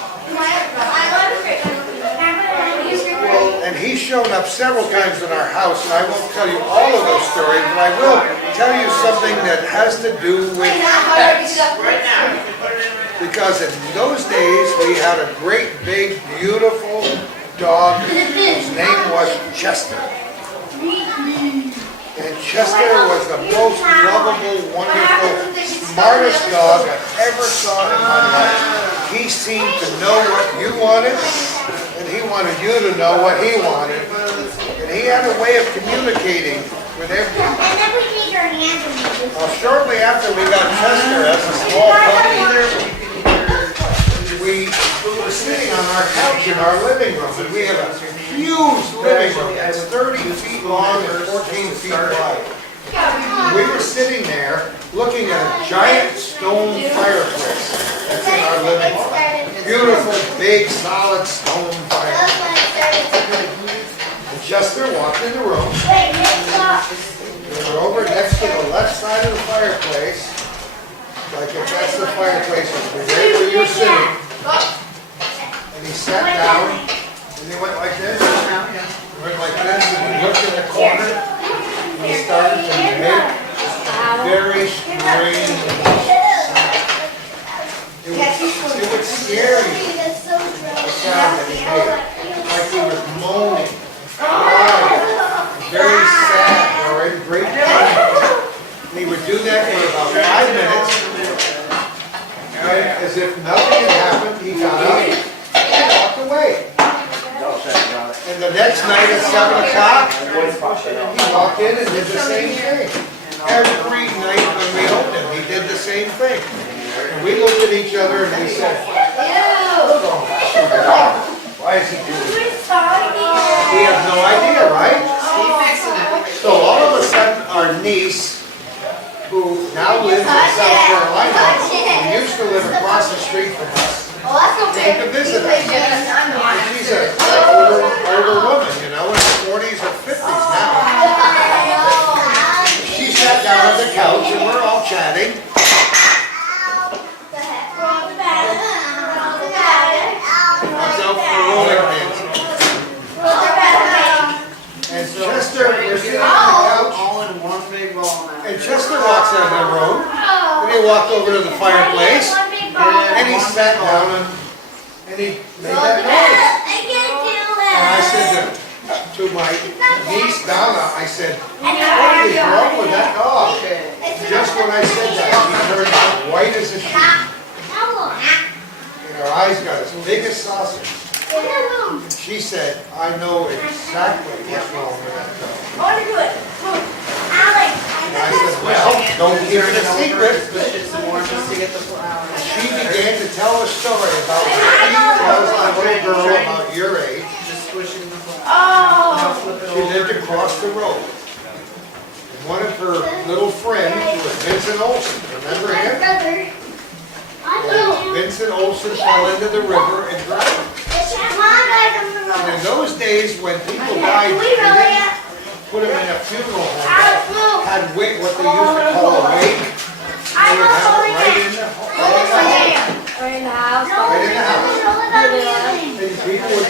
And he's shown up several times in our house, and I won't tell you all of those stories, but I will tell you something that has to do with pets. Because in those days, we had a great, big, beautiful dog whose name was Chester. And Chester was the most lovable, wonderful, smartest dog I ever saw in my life. He seemed to know what you wanted, and he wanted you to know what he wanted. And he had a way of communicating with everyone. Well, shortly after we got Chester as a small puppy, we were sitting on our couch in our living room, and we have a huge living room that's 30 feet long and 14 feet wide. We were sitting there looking at a giant stone fireplace that's in our living room. Beautiful, big, solid stone fireplace. And Chester walked in the room. We were over next to the left side of the fireplace, like if that's the fireplace, right where you're sitting. And he sat down, and he went like this. He went like this, and he looked in the corner, and he started to make very strange sounds. It would scare you, the sound that he made. Like he was moaning, crying, very sad, or in great pain. And he would do that for about 5 minutes. And as if nothing had happened, he got up and walked away. And the next night at 7 o'clock, he walked in and did the same thing. Every night when we opened him, he did the same thing. And we looked at each other and we said, why is he doing this? He has no idea, right? So all of a sudden, our niece, who now lives in South Carolina, who used to live across the street from us, came to visit us. She's an older woman, you know, in her 40s or 50s now. he walked over to the fireplace, and he sat down and he made that noise. And I said to my niece Donna, I said, what is wrong with that dog? Just when I said that, she turned out white as a sheet. And her eyes got as big as sausage. And she said, I know exactly what's wrong with that dog. And I said, well, don't keep it a secret. She began to tell a story about when she was a little girl about your age. She lived across the road. And one of her little friends was Vincent Olson. Remember him? Well, Vincent Olson fell into the river and drowned. And in those days when people died, they didn't put them in a funeral home. Had what they used to call a wake. They would have it right in the house. Right in the house. Right in the house. And people would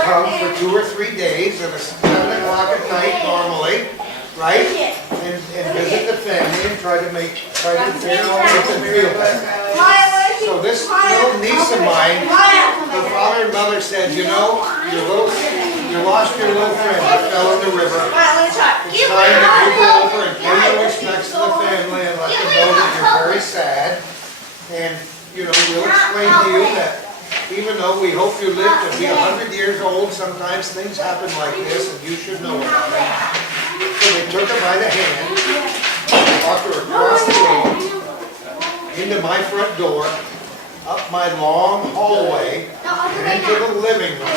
come for 2 or 3 days at 7 o'clock at night normally, right? And visit the family and try to make them feel better. So this little niece of mine, her father and mother said, you know, you lost your little friend, you fell in the river. It's time that you go over and pay your respects to the family and let them know that you're very sad. And, you know, we'll explain to you that even though we hope you live to be 100 years old, sometimes things happen like this and you should know about it. So they took her by the hand, walked her across the room, into my front door, up my long hallway, and into the living room.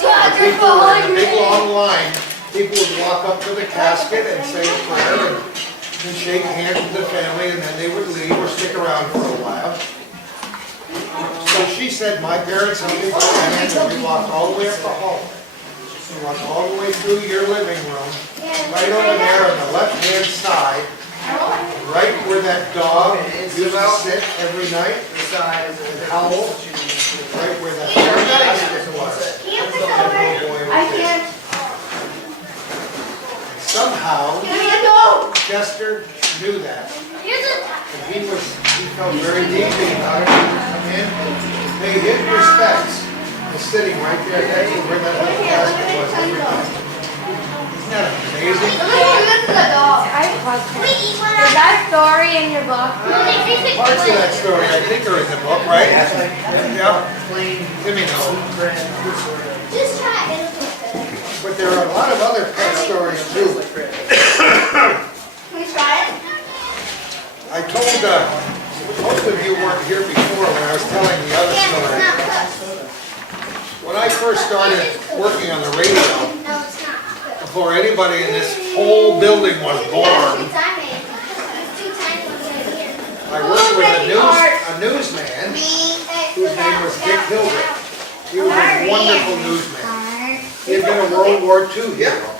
The people were in a big long line. People would walk up to the casket and say a prayer and shake hands with the family, and then they would leave or stick around for a while. So she said, my parents held me by the hand and we walked all the way up the hall. We walked all the way through your living room, right over there on the left-hand side, right where that dog used to sit every night and howl, right where that basket was. Somehow, Chester knew that. And he felt very deeply about it. He would come in and pay his respects. And sitting right there next to where that little basket was every night. Isn't that amazing? Look at the dog. I have a question. Is that story in your book? Parts of that story, I think, are in the book, right? Yeah. Timmy knows. Just try it. But there are a lot of other pet stories, too. Can we try it? I told, most of you weren't here before when I was telling the other story. When I first started working on the radio, before anybody in this whole building was born, I worked with a newsman whose name was Dick Hildreth. He was a wonderful newsman. He had been a World War II hero.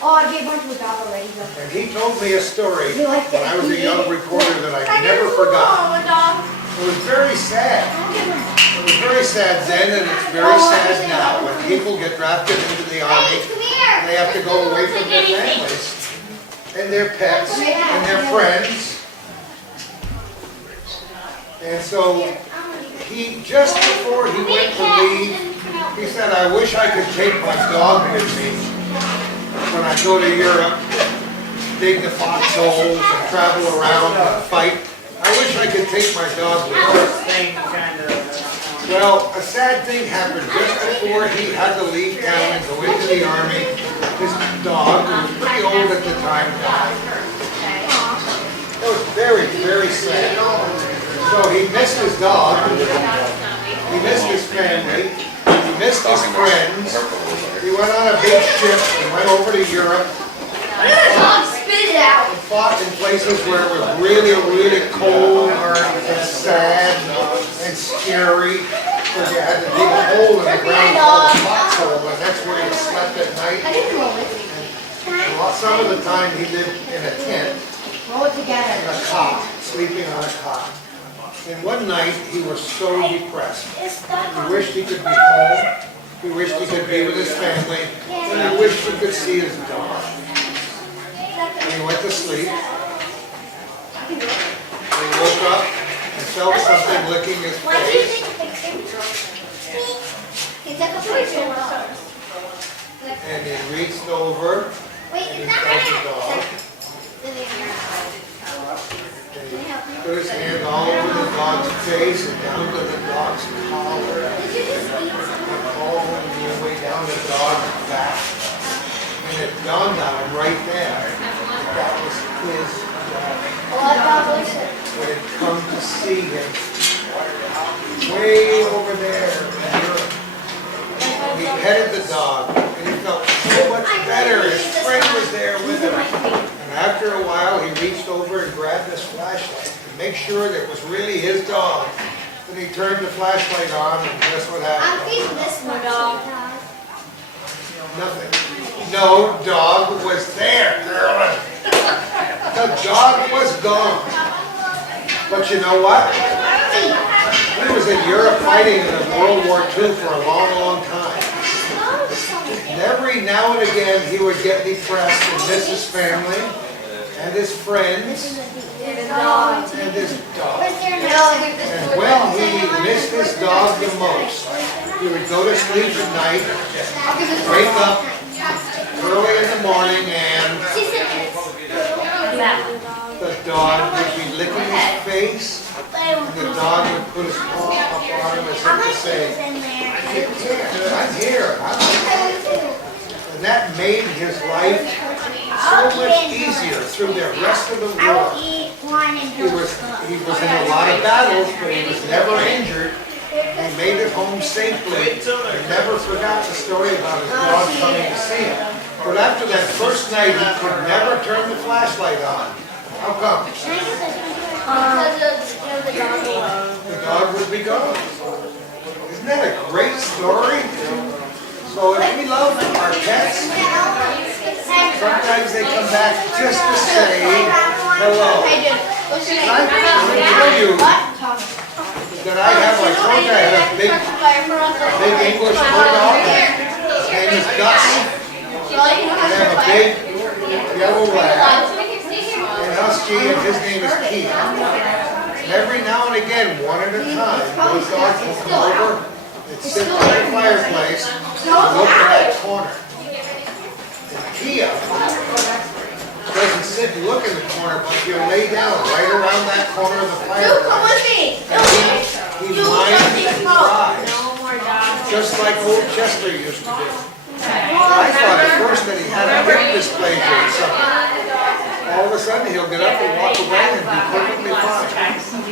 Oh, I gave one to a dog already. And he told me a story when I was a young reporter that I never forgot. It was very sad. It was very sad then, and it's very sad now. When people get drafted into the Army, they have to go away from their families, and their pets, and their friends. And so, just before he went to leave, he said, I wish I could take my dog with me when I go to Europe, dig the foxholes and travel around and fight. I wish I could take my dog with me. Well, a sad thing happened just before he had to leave town and go into the Army. His dog, who was pretty old at the time, died. It was very, very sad. So he missed his dog, he missed his family, he missed his friends. He went on a big ship and went over to Europe. And fought in places where it was really, really cold and sad and scary. Because you had to dig a hole in the ground called a foxhole, and that's where he slept at night. And some of the time he lived in a tent, in a cot, sleeping on a cot. And one night he was so depressed. He wished he could be home. He wished he could be with his family. And he wished he could see his dog. And he went to sleep. He woke up and felt something licking his face. And he reached over and he felt the dog. And he put his hand all over the dog's face and down to the dog's collar. And all the way down the dog's back. And it dawned on him right then that was his dog. When it come to see him way over there in Europe. He petted the dog and he felt so much better. His friend was there with him. And after a while he reached over and grabbed his flashlight to make sure that it was really his dog. Then he turned the flashlight on and guess what happened? Nothing. No dog was there, girl. The dog was gone. But you know what? He was in Europe fighting in World War II for a long, long time. And every now and again he would get depressed and miss his family and his friends and his dog. And when he missed his dog the most, he would go to sleep at night, wake up early in the morning, and the dog would be licking his face. The dog would put his paw up on him as if to say, I'm here. And that made his life so much easier through the rest of the war. He was in a lot of battles, but he was never injured. He made it home safely. He never forgot the story about his dog coming to see him. But after that first night, he could never turn the flashlight on. How come? The dog would be gone. Isn't that a great story? So if we love our pets, sometimes they come back just to say hello. I can tell you that I have a big English bulldog. His name is Gus. I have a big yellow lab. Husky, and his name is Keith. And every now and again, one at a time, those dogs will come over and sit by the fireplace and look at that corner. And Kia doesn't sit and look in the corner, but he'll lay down right around that corner of the fireplace. And he whines and cries, just like old Chester used to do. I thought at first that he had a hip dysplasia or something. All of a sudden he'll get up and walk away and be perfectly fine.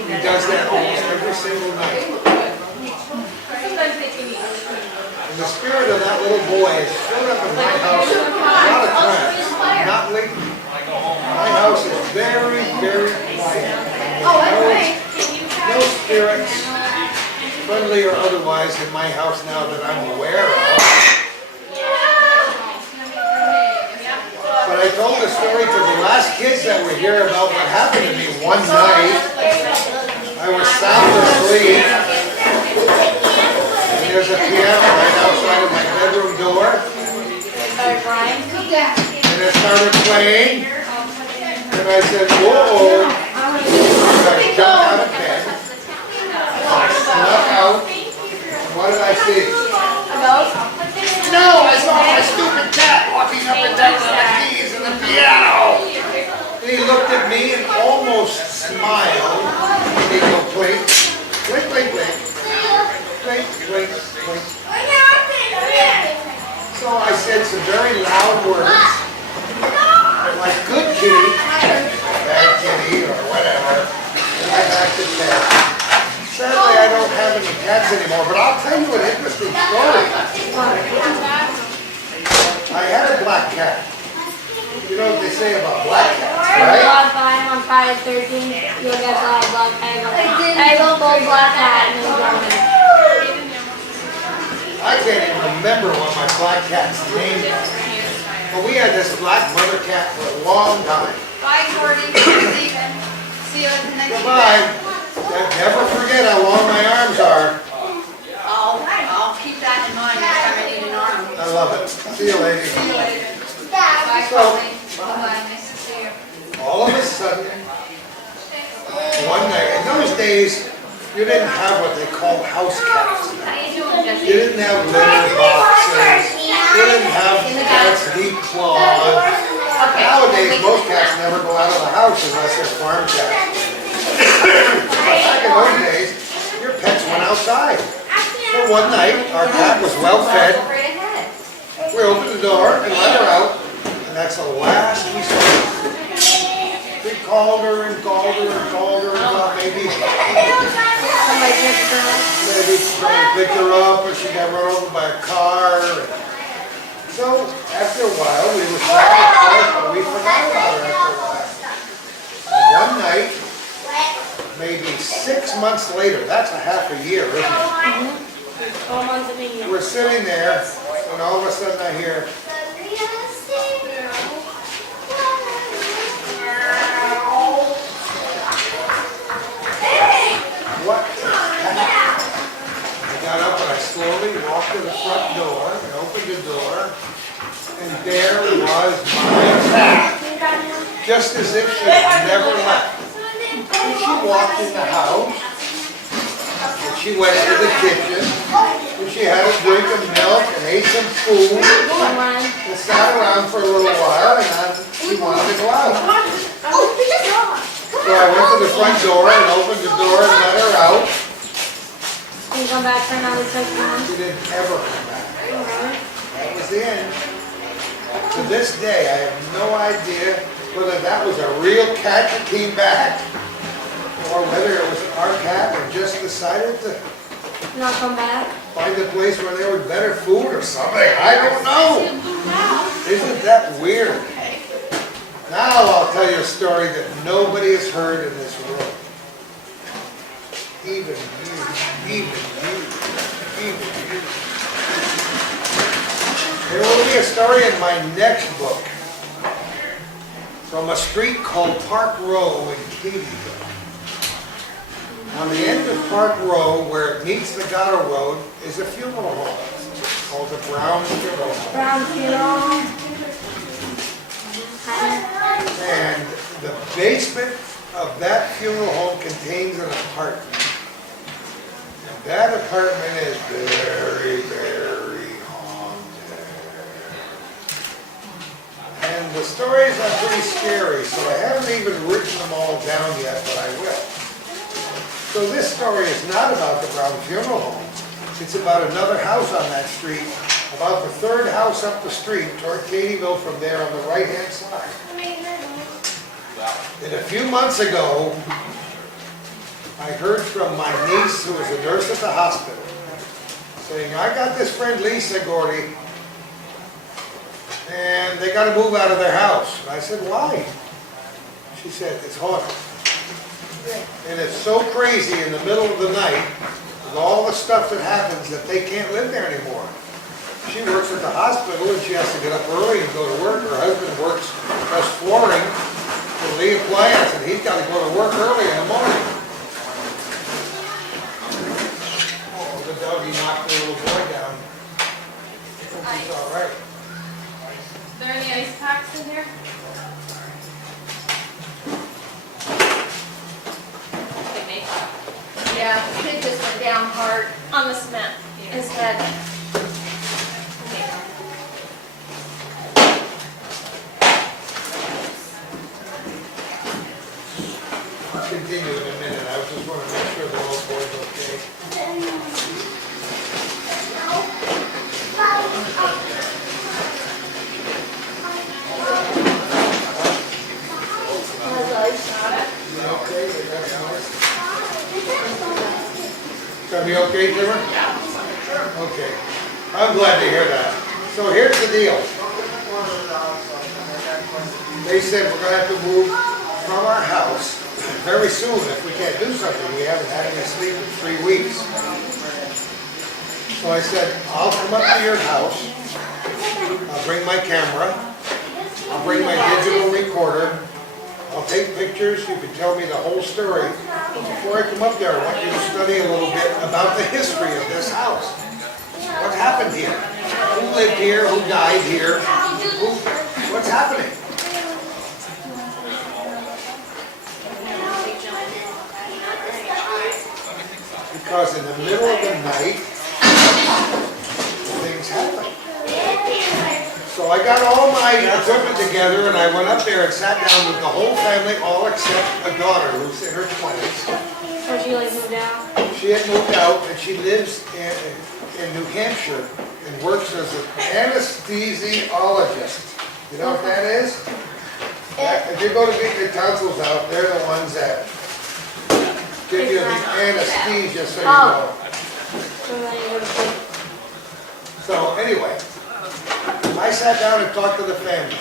He does that almost every single night. And the spirit of that little boy has showed up in my house a lot of times, not lately. My house is very, very quiet. No spirits, friendly or otherwise, in my house now that I'm aware of. But I told the story to the last kids that were here about what happened to me one night. I was sound asleep, and there's a piano right outside of my bedroom door. And it started playing, and I said, whoa. I jumped out of bed, I snuck out, and what did I see? No, I saw my stupid cat walking up and down on the keys and the piano. And he looked at me and almost smiled. And he'd go, blink, blink, blink, blink, blink, blink, blink. So I said some very loud words, like good kitty, bad kitty, or whatever. And I back to bed. Sadly, I don't have any cats anymore, but I'll tell you an interesting story. I had a black cat. You know what they say about black cats, right? Walk by him on Friday 13th, you'll get black egg. I go full black cat and I can't even remember what my black cat's name was. But we had this black mother cat for a long time. Bye, Gordy. See you at the next Goodbye. Never forget how long my arms are. I'll keep that in mind next time I need an arm. I love it. See you later. See you later. Bye, So, Bye. Nice to see you. all of a sudden, one night, in those days, you didn't have what they call house cats. You didn't have litter boxes. You didn't have cats declawed. Nowadays, most cats never go out of the house unless they're farm cats. Back in those days, your pets went outside. So one night, our cat was well fed. We opened the door and let her out, and that's the last we saw. We called her and called her and called her and thought maybe someone picked her up or she got run over by a car. So after a while we were trying to call her, but we forgot about her after a while. One night, maybe 6 months later, that's a half a year, isn't it? 4 months in a year. We're sitting there and all of a sudden I hear, what the heck? I got up and I slowly walked to the front door and opened the door, and there was my cat, just as if she had never left. And she walked in the house, and she went into the kitchen, and she had a drink of milk and ate some food, and sat around for a little while, and then she wanted to go out. So I went to the front door and opened the door and let her out. Can you come back for another 6 months? She didn't ever come back. That was the end. To this day, I have no idea whether that was a real cat that came back or whether it was our cat and just decided to Not come back? find a place where there was better food or something. I don't know. Isn't that weird? Now I'll tell you a story that nobody has heard in this room. Even you. There will be a story in my next book from a street called Park Row in Chazy. On the end of Park Row, where it meets the Gatto Road, is a funeral home called the Brown Funeral Home. Brown funeral. And the basement of that funeral home contains an apartment. And that apartment is very, very haunted. And the stories are pretty scary, so I haven't even written them all down yet, but I will. So this story is not about the Brown Funeral Home. It's about another house on that street, about the third house up the street toward Katyville from there on the right-hand side. And a few months ago, I heard from my niece, who was a nurse at the hospital, saying, I got this friend Lisa Gordy, and they got to move out of their house. And I said, why? She said, it's haunted. And it's so crazy in the middle of the night, with all the stuff that happens, that they can't live there anymore. She works at the hospital and she has to get up early and go to work. Her husband works as flooring for Lee Appliance, and he's got to go to work early in the morning. Oh, the doggy knocked the little boy down. I hope he's all right. Is there any ice packs in here? Yeah, the kid just went down hard on the cement. His head. I'll continue in a minute. I just want to make sure the little boy's okay. You okay? They got some ice? Gonna be okay, Timmer? Yeah. Okay. I'm glad to hear that. So here's the deal. They said we're gonna have to move from our house very soon if we can't do something. We haven't had any sleep in 3 weeks. So I said, I'll come up to your house. I'll bring my camera. I'll bring my digital recorder. I'll take pictures, you can tell me the whole story. But before I come up there, I want you to study a little bit about the history of this house. What happened here? Who lived here? Who died here? What's happening? because in the middle of the night, things happen. So I got all my equipment together and I went up there and sat down with the whole family, all except a daughter who's in her 20s. So she like moved out? She had moved out and she lives in New Hampshire and works as an anesthesiologist. You know what that is? If you go to get your tonsils out, they're the ones that give you the anesthesia so you know. So anyway, I sat down and talked to the family.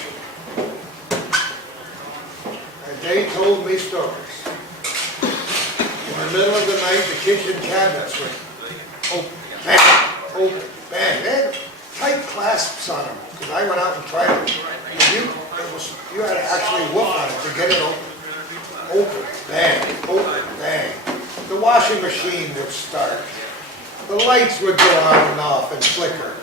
And they told me stories. In the middle of the night, the kitchen cabinets were open, bang. They had tight clasps on them, because I went out and tried it. And you had to actually whoop on it to get it open. Open, bang. The washing machine would start. The lights would go on and off and flicker.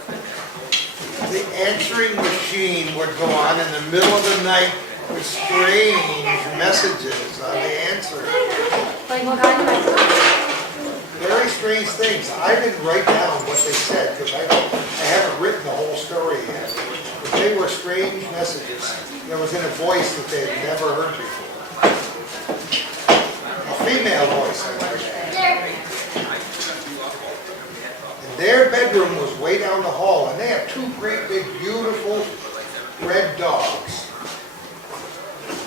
The answering machine would go on in the middle of the night with strange messages on the answer. Like what kind of messages? Very strange things. I didn't write down what they said because I haven't written the whole story yet. But they were strange messages. That was in a voice that they had never heard before. A female voice, I might add. And their bedroom was way down the hall, and they had two great big beautiful red dogs.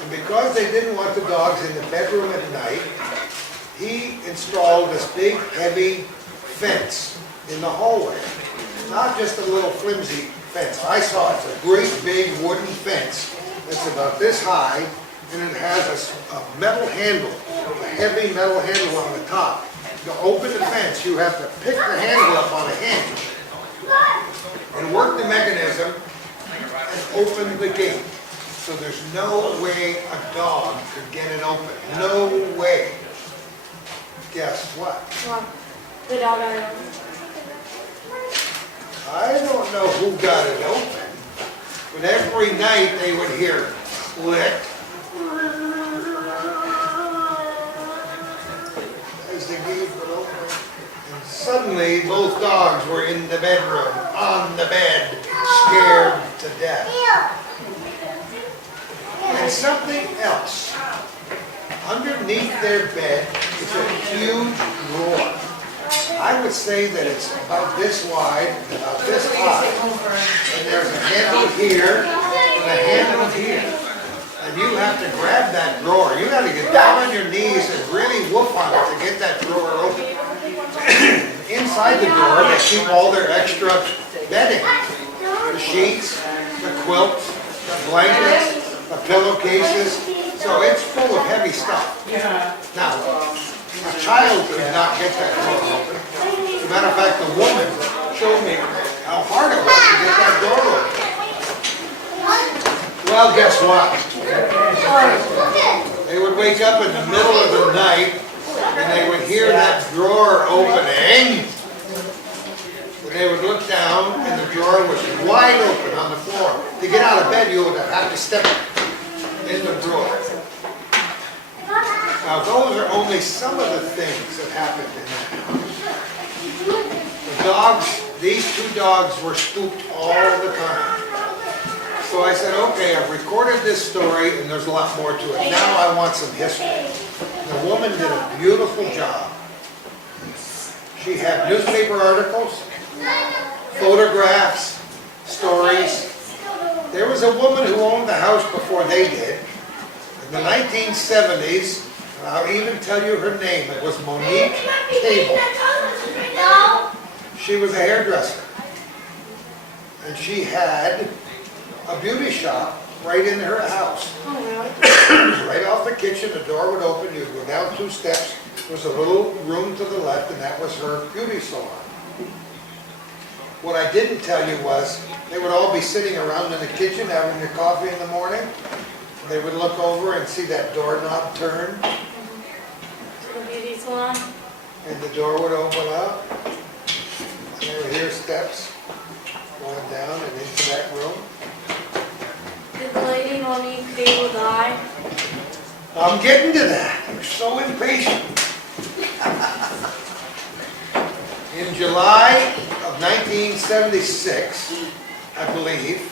And because they didn't want the dogs in the bedroom at night, he installed this big, heavy fence in the hallway. Not just a little flimsy fence. I saw it. It's a great big wooden fence that's about this high, and it has a metal handle, a heavy metal handle on the top. To open the fence, you have to pick the handle up on a hinge and work the mechanism and open the gate. So there's no way a dog could get it open. No way. Guess what? The dog got it open. I don't know who got it open, but every night they would hear click as the gate would open. And suddenly both dogs were in the bedroom, on the bed, scared to death. And something else. Underneath their bed is a huge drawer. I would say that it's about this wide, about this high. And there's a handle here and a handle here. And you have to grab that drawer. You got to get down on your knees and really whoop on it to get that drawer open. Inside the drawer, they keep all their extra bedding. The sheets, the quilts, the blankets, the pillowcases. So it's full of heavy stuff. Now, a child could not get that door open. As a matter of fact, the woman showed me how hard it was to get that door open. Well, guess what? They would wake up in the middle of the night and they would hear that drawer opening. And they would look down and the drawer was wide open on the floor. To get out of bed, you would have to step in the drawer. Now, those are only some of the things that happened in that house. The dogs, these two dogs were spooked all the time. So I said, okay, I've recorded this story and there's a lot more to it. Now I want some history. The woman did a beautiful job. She had newspaper articles, photographs, stories. There was a woman who owned the house before they did. In the 1970s, I'll even tell you her name. It was Monique Cable. She was a hairdresser. And she had a beauty shop right in her house. Right off the kitchen, the door would open, you'd go down 2 steps. There was a little room to the left, and that was her beauty salon. What I didn't tell you was, they would all be sitting around in the kitchen having their coffee in the morning. They would look over and see that doorknob turn. Beauty salon. And the door would open up. And they would hear steps going down and into that room. Did the lady Monique Cable die? I'm getting to that. You're so impatient. In July of 1976, I believe,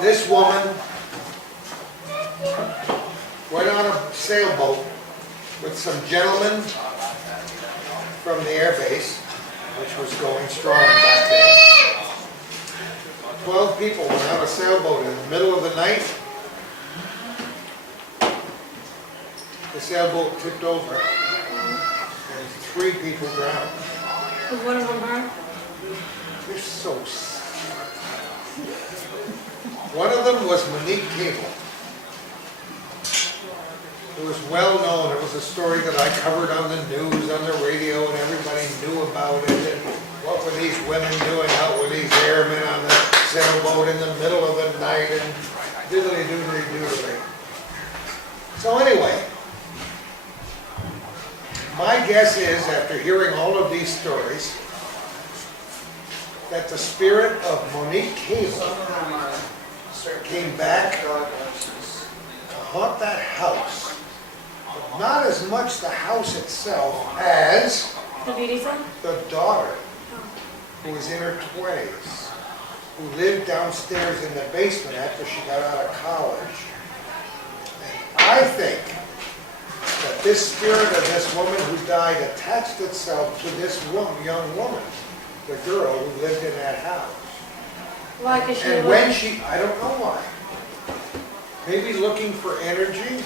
this woman went on a sailboat with some gentlemen from the air base, which was going strong back then. 12 people went on a sailboat in the middle of the night. The sailboat tipped over and 3 people drowned. Was one of them her? They're so sad. One of them was Monique Cable. It was well known. It was a story that I covered on the news, on the radio, and everybody knew about it. And what were these women doing out with these airmen on the sailboat in the middle of the night and diddly-doodly-doodly. So anyway, my guess is, after hearing all of these stories, that the spirit of Monique Cable came back to haunt that house. But not as much the house itself as the daughter, who was in her 20s, who lived downstairs in the basement after she got out of college. And I think that this spirit of this woman who died attached itself to this young woman, the girl who lived in that house. Why? Because she And when she, I don't know why. Maybe looking for energy.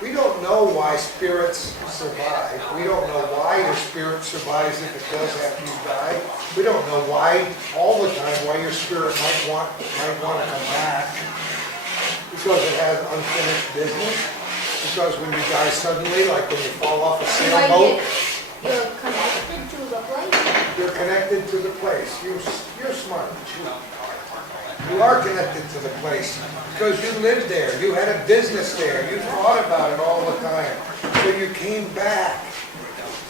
We don't know why spirits survive. We don't know why your spirit survives if it does after you die. We don't know why, all the time, why your spirit might want to come back. Because it has unfinished business. Because when you die suddenly, like when you fall off a sailboat, You're connected to the place? you're connected to the place. You're smart. You are connected to the place because you lived there. You had a business there. You thought about it all the time. So you came back.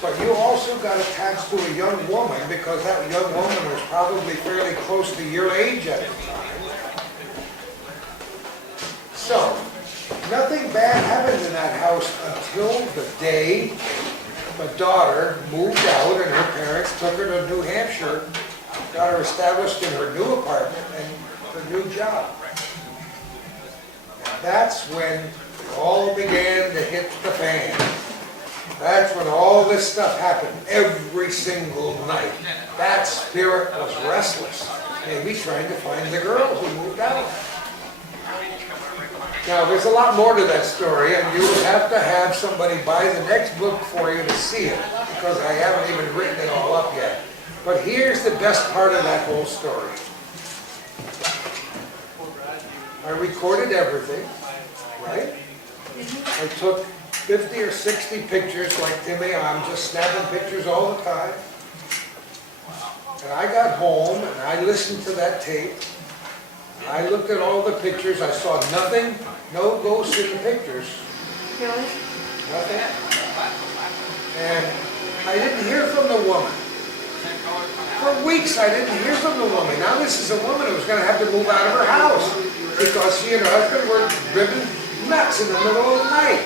But you also got attached to a young woman because that young woman was probably fairly close to your age at the time. So, nothing bad happened in that house until the day the daughter moved out and her parents took her to New Hampshire, got her established in her new apartment and her new job. And that's when it all began to hit the fan. That's when all this stuff happened every single night. That spirit was restless, maybe trying to find the girl who moved out. Now, there's a lot more to that story, and you would have to have somebody buy the next book for you to see it, because I haven't even written it all up yet. But here's the best part of that whole story. I recorded everything, right? I took 50 or 60 pictures like Timmy. I'm just snapping pictures all the time. And I got home, and I listened to that tape. I looked at all the pictures. I saw nothing, no ghosts in the pictures. Really? Nothing. And I didn't hear from the woman. For weeks I didn't hear from the woman. Now this is a woman who's going to have to move out of her house because she and her husband were driven nuts in the middle of the night.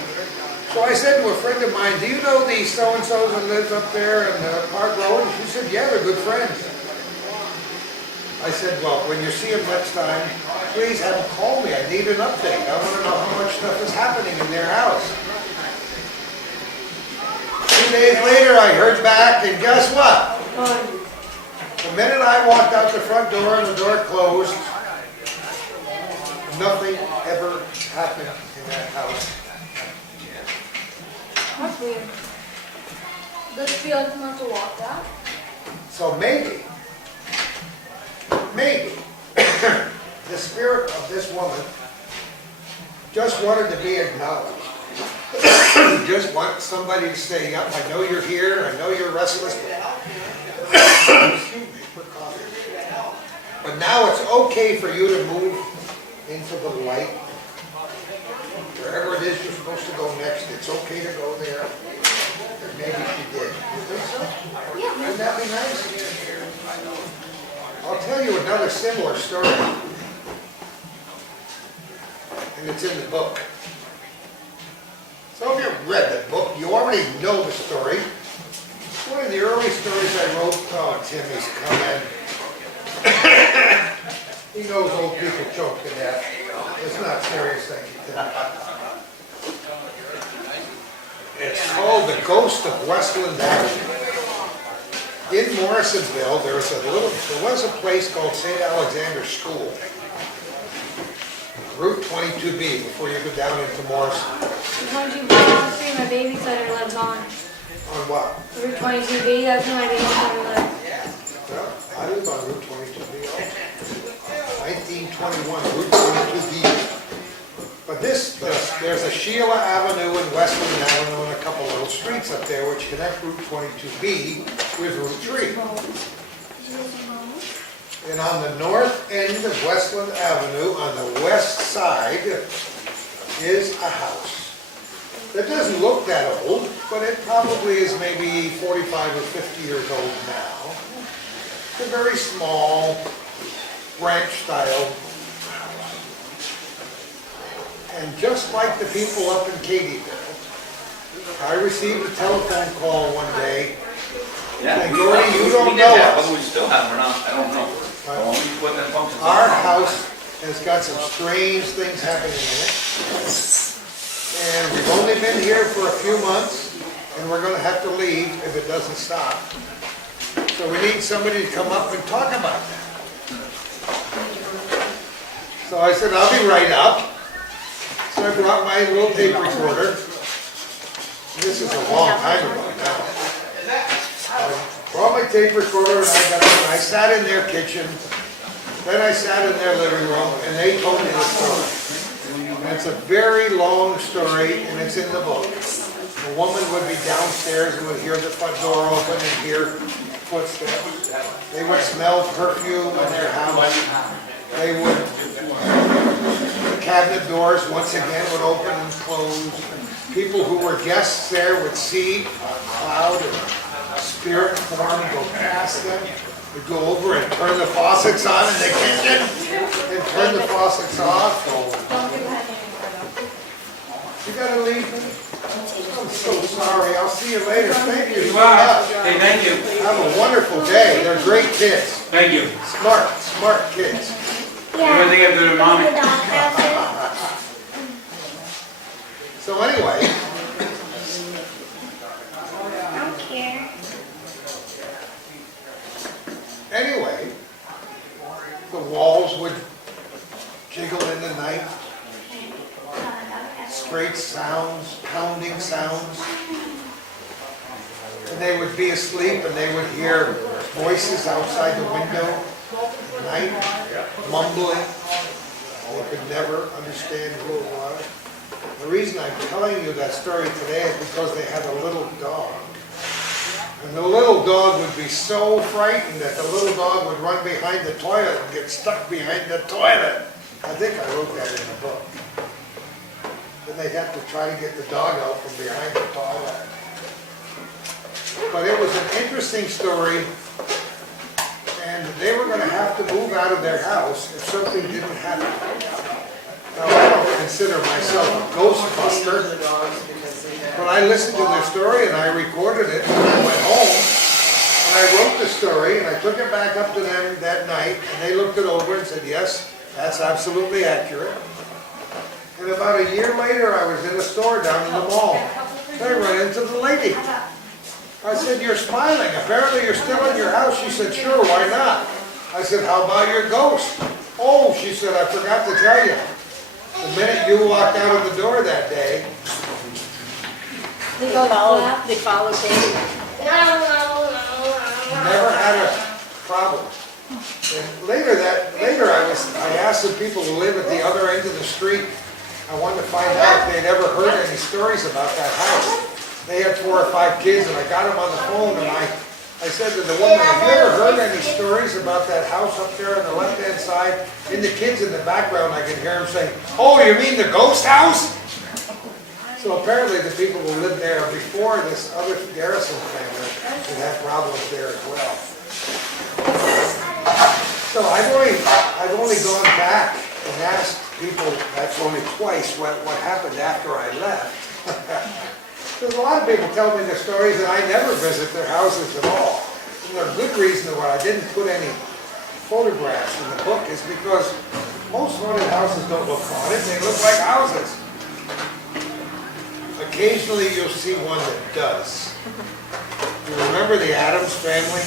So I said to a friend of mine, do you know the so-and-sos that lives up there in Park Road? And she said, yeah, they're good friends. I said, well, when you see them next time, please have them call me. I need an update. I want to know how much stuff is happening in their house. 2 days later, I heard back, and guess what? The minute I walked out the front door and the door closed, nothing ever happened in that house. That's weird. The spirit must have walked out. So maybe, the spirit of this woman just wanted to be acknowledged. Just want somebody to say, yep, I know you're here, I know you're restless, but now it's okay for you to move into the light. Wherever it is you're supposed to go next, it's okay to go there. And maybe she did. You think so? Yeah. Wouldn't that be nice? I'll tell you another similar story. And it's in the book. So if you've read the book, you already know the story. the early stories I wrote, oh, Timmy's coming. He knows old people choke to death. It's not serious, thank you, Timmy. It's called The Ghost of Westland Avenue. In Morrisonville, there was a place called St. Alexander's School. Route 22B before you go down into Morrison. 22B on the street, my babysitter lives on. On what? Route 22B, that's where my babysitter lives. Well, I live on Route 22B also. 1921, Route 22B. But there's a Sheila Avenue and Westland Avenue and a couple little streets up there which connect Route 22B with Route 3. And on the north end of Westland Avenue, on the west side, is a house. That doesn't look that old, but it probably is maybe 45 or 50 years old now. It's a very small, ranch-style house. And just like the people up in Katyville, I received a telephone call one day saying, Gordy, you don't know us. Whether we still have it or not, I don't know. Our house has got some strange things happening in it. And we've only been here for a few months, and we're going to have to leave if it doesn't stop. So we need somebody to come up and talk about that. So I said, I'll be right up. So I brought my little tape recorder. This is a long time ago now. I brought my tape recorder and I sat in their kitchen. Then I sat in their living room and they told me the story. And it's a very long story and it's in the book. A woman would be downstairs and would hear the front door open and hear footsteps. They would smell perfume in their house. They would, the cabinet doors once again would open and close. People who were guests there would see a cloud of spirit form go past them. Would go over and turn the faucets on in the kitchen and turn the faucets off. You gotta leave me? I'm so sorry. I'll see you later. Thank you so much. Hey, thank you. Have a wonderful day. They're great kids. Thank you. Smart kids. What do they got to do to mommy? So anyway, I don't care. Anyway, the walls would jiggle in the night. Straight sounds, pounding sounds. And they would be asleep and they would hear voices outside the window at night, mumbling. They could never understand who it was. The reason I'm telling you that story today is because they had a little dog. And the little dog would be so frightened that the little dog would run behind the toilet and get stuck behind the toilet. I think I wrote that in the book. Then they'd have to try to get the dog out from behind the toilet. But it was an interesting story, and they were going to have to move out of their house if something didn't happen. Now, I don't consider myself a ghostbuster, but I listened to their story and I recorded it, and I went home, and I wrote the story, and I took it back up to them that night, and they looked it over and said, yes, that's absolutely accurate. And about a year later, I was in a store down in the mall. I ran into the lady. I said, you're smiling. Apparently you're still in your house. She said, sure, why not? I said, how about your ghost? Oh, she said, I forgot to tell you. The minute you walked out of the door that day, They follow Sandy. never had a problem. And later I asked some people who live at the other end of the street. I wanted to find out if they'd ever heard any stories about that house. They had 4 or 5 kids, and I got them on the phone, and I said to the woman, have you ever heard any stories about that house up there on the left-hand side? And the kids in the background, I could hear them saying, oh, you mean the ghost house? So apparently the people who lived there before this other Garrison family would have problems there as well. So I've only gone back and asked people, that's only twice, what happened after I left. Because a lot of people tell me their stories and I never visit their houses at all. And the good reason why I didn't put any photographs in the book is because most haunted houses don't look haunted, they look like houses. Occasionally you'll see one that does. You remember the Addams Family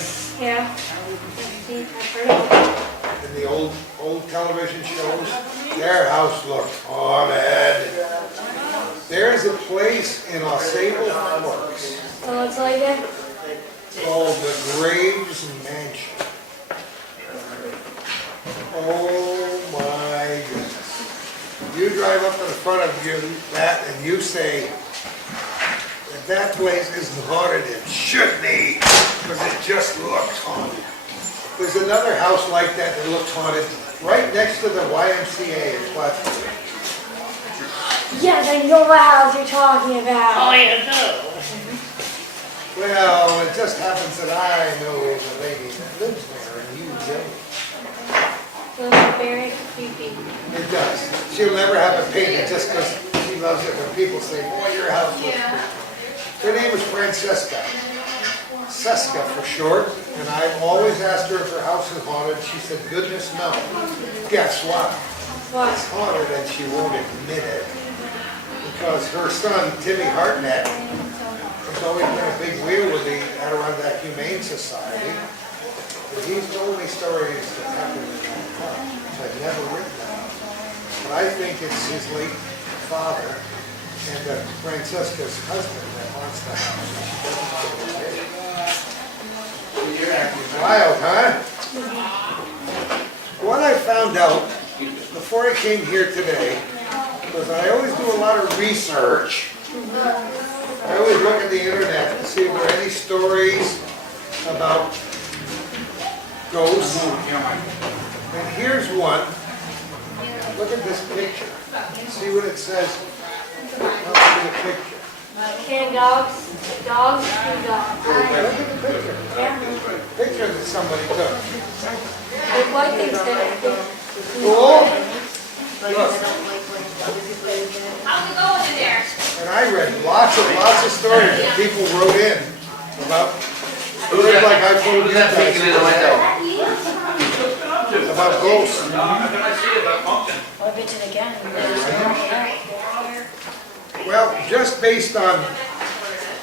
Yeah. I've heard of it. in the old television shows? Their house looked haunted. There's a place in Osable Forks It looks like it. called the Graves Mansion. Oh my goodness. You drive up in front of that and you say, if that place isn't haunted, it should be, because it just looks haunted. There's another house like that that looks haunted right next to the YMCA in Plattsburgh. Yes, I know what house you're talking about. Oh, you do? Well, it just happens that I know the lady that lives there and you don't. It looks very creepy. It does. She'll never have it painted just because she loves it when people say, boy, your house looks good. Her name is Francesca. Seska for short. And I've always asked her if her house is haunted. She said, goodness no. Guess what? What? It's haunted and she won't admit it. Because her son, Timmy Hartnett, has always been a big wheel with the Adirondack Humane Society. But he's told me stories that happened in that house, which I've never written about. But I think it's his late father and Francesca's husband that haunts the house. She doesn't know what it is. Wild, huh? What I found out before I came here today, because I always do a lot of research. I always look at the internet to see if there are any stories about ghosts. And here's one. Look at this picture. See what it says? Look at the picture. Can dogs? Dogs? Can dogs? Look at the picture. Yeah. Picture that somebody took. I like things that Cool? Look. How's it going in there? And I read lots of stories that people wrote in about stories like I told you guys about ghosts. Or vision again. Well, just based on,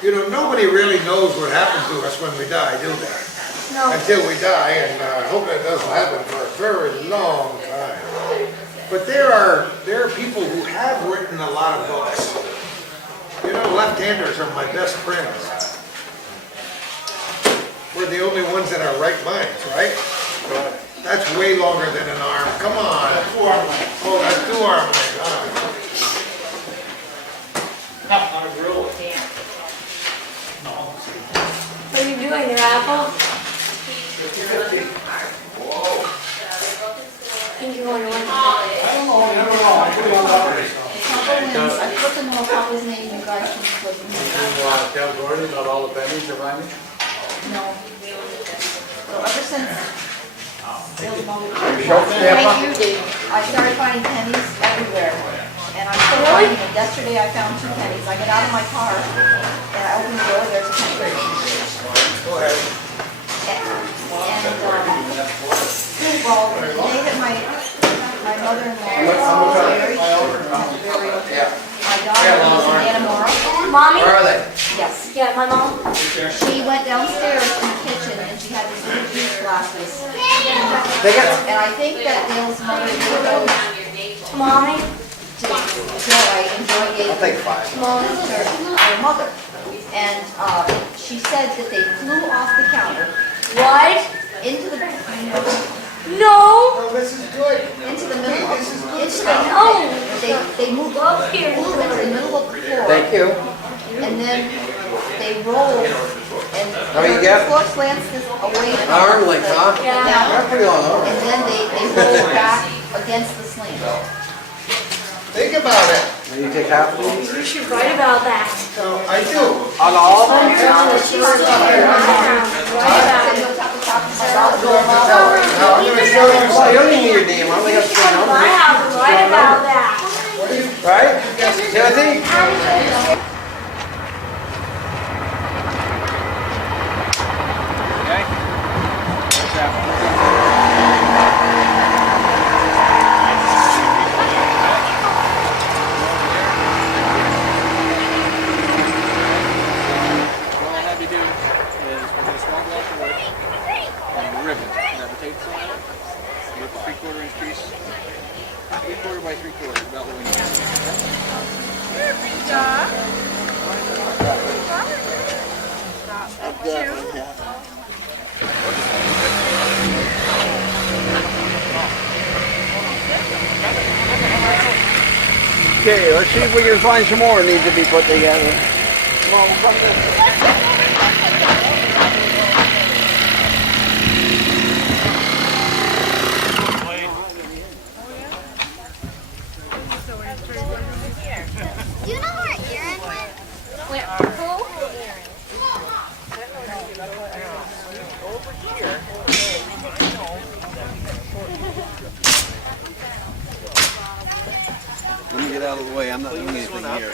nobody really knows what happened to us when we die, do they? No. Until we die, and I hope that doesn't happen for a very long time. But there are people who have written a lot of books. Left-handers are my best friends. We're the only ones in our right minds, right? That's way longer than an arm. Come on. That's 2 arm lengths. Oh, that's 2 arm lengths. On a grill. What are you doing there, Apple? 50-50. Whoa. I think you're going to win. I don't know, never know. I put it on the operating. I put them all on his name, you guys can put them in. Tell Gordon about all the pennies around me? No. Well, ever since, Thank you, Dave. I started finding pennies everywhere. And I'm still finding them. Yesterday I found 2 pennies. I get out of my car and I open the door, there's a penny. Go ahead. Well, the day that my mother-in-law was buried, my daughter lives in Anamora. Mommy? Where are they? Yes. Yeah, my mom. She went downstairs in the kitchen and she had these little juice glasses. Take And I think that Dale's mother gave those To mommy? to Joy, and Joy gave I'll take 5. Mommy to her mother. And she said that they flew off the counter What? into the No! Oh, this is good. into the middle of No! they moved up here into the middle of the floor. Thank you. And then they rolled and How you get? the floor slants this away from Arm length, huh? Yeah. That's pretty long arm. And then they rolled back against the sling. Think about it. And you take half of them? You should write about that. No, I do. On all of them? She's still here. Write about it. I'm going to show you Well, you don't need your name. I only have 3 I numbers. have to write about that. Right? See what I think? Okay, let's see if we can find some more need to be put together. Come on, we'll come this way. Do you know where Aaron went? Who? Let me get out of the way. I'm not doing anything here.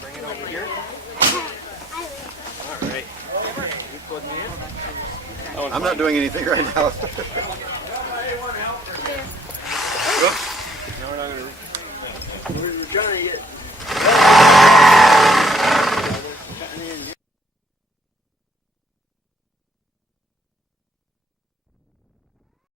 Bring it over here. All right. I'm not doing anything right now.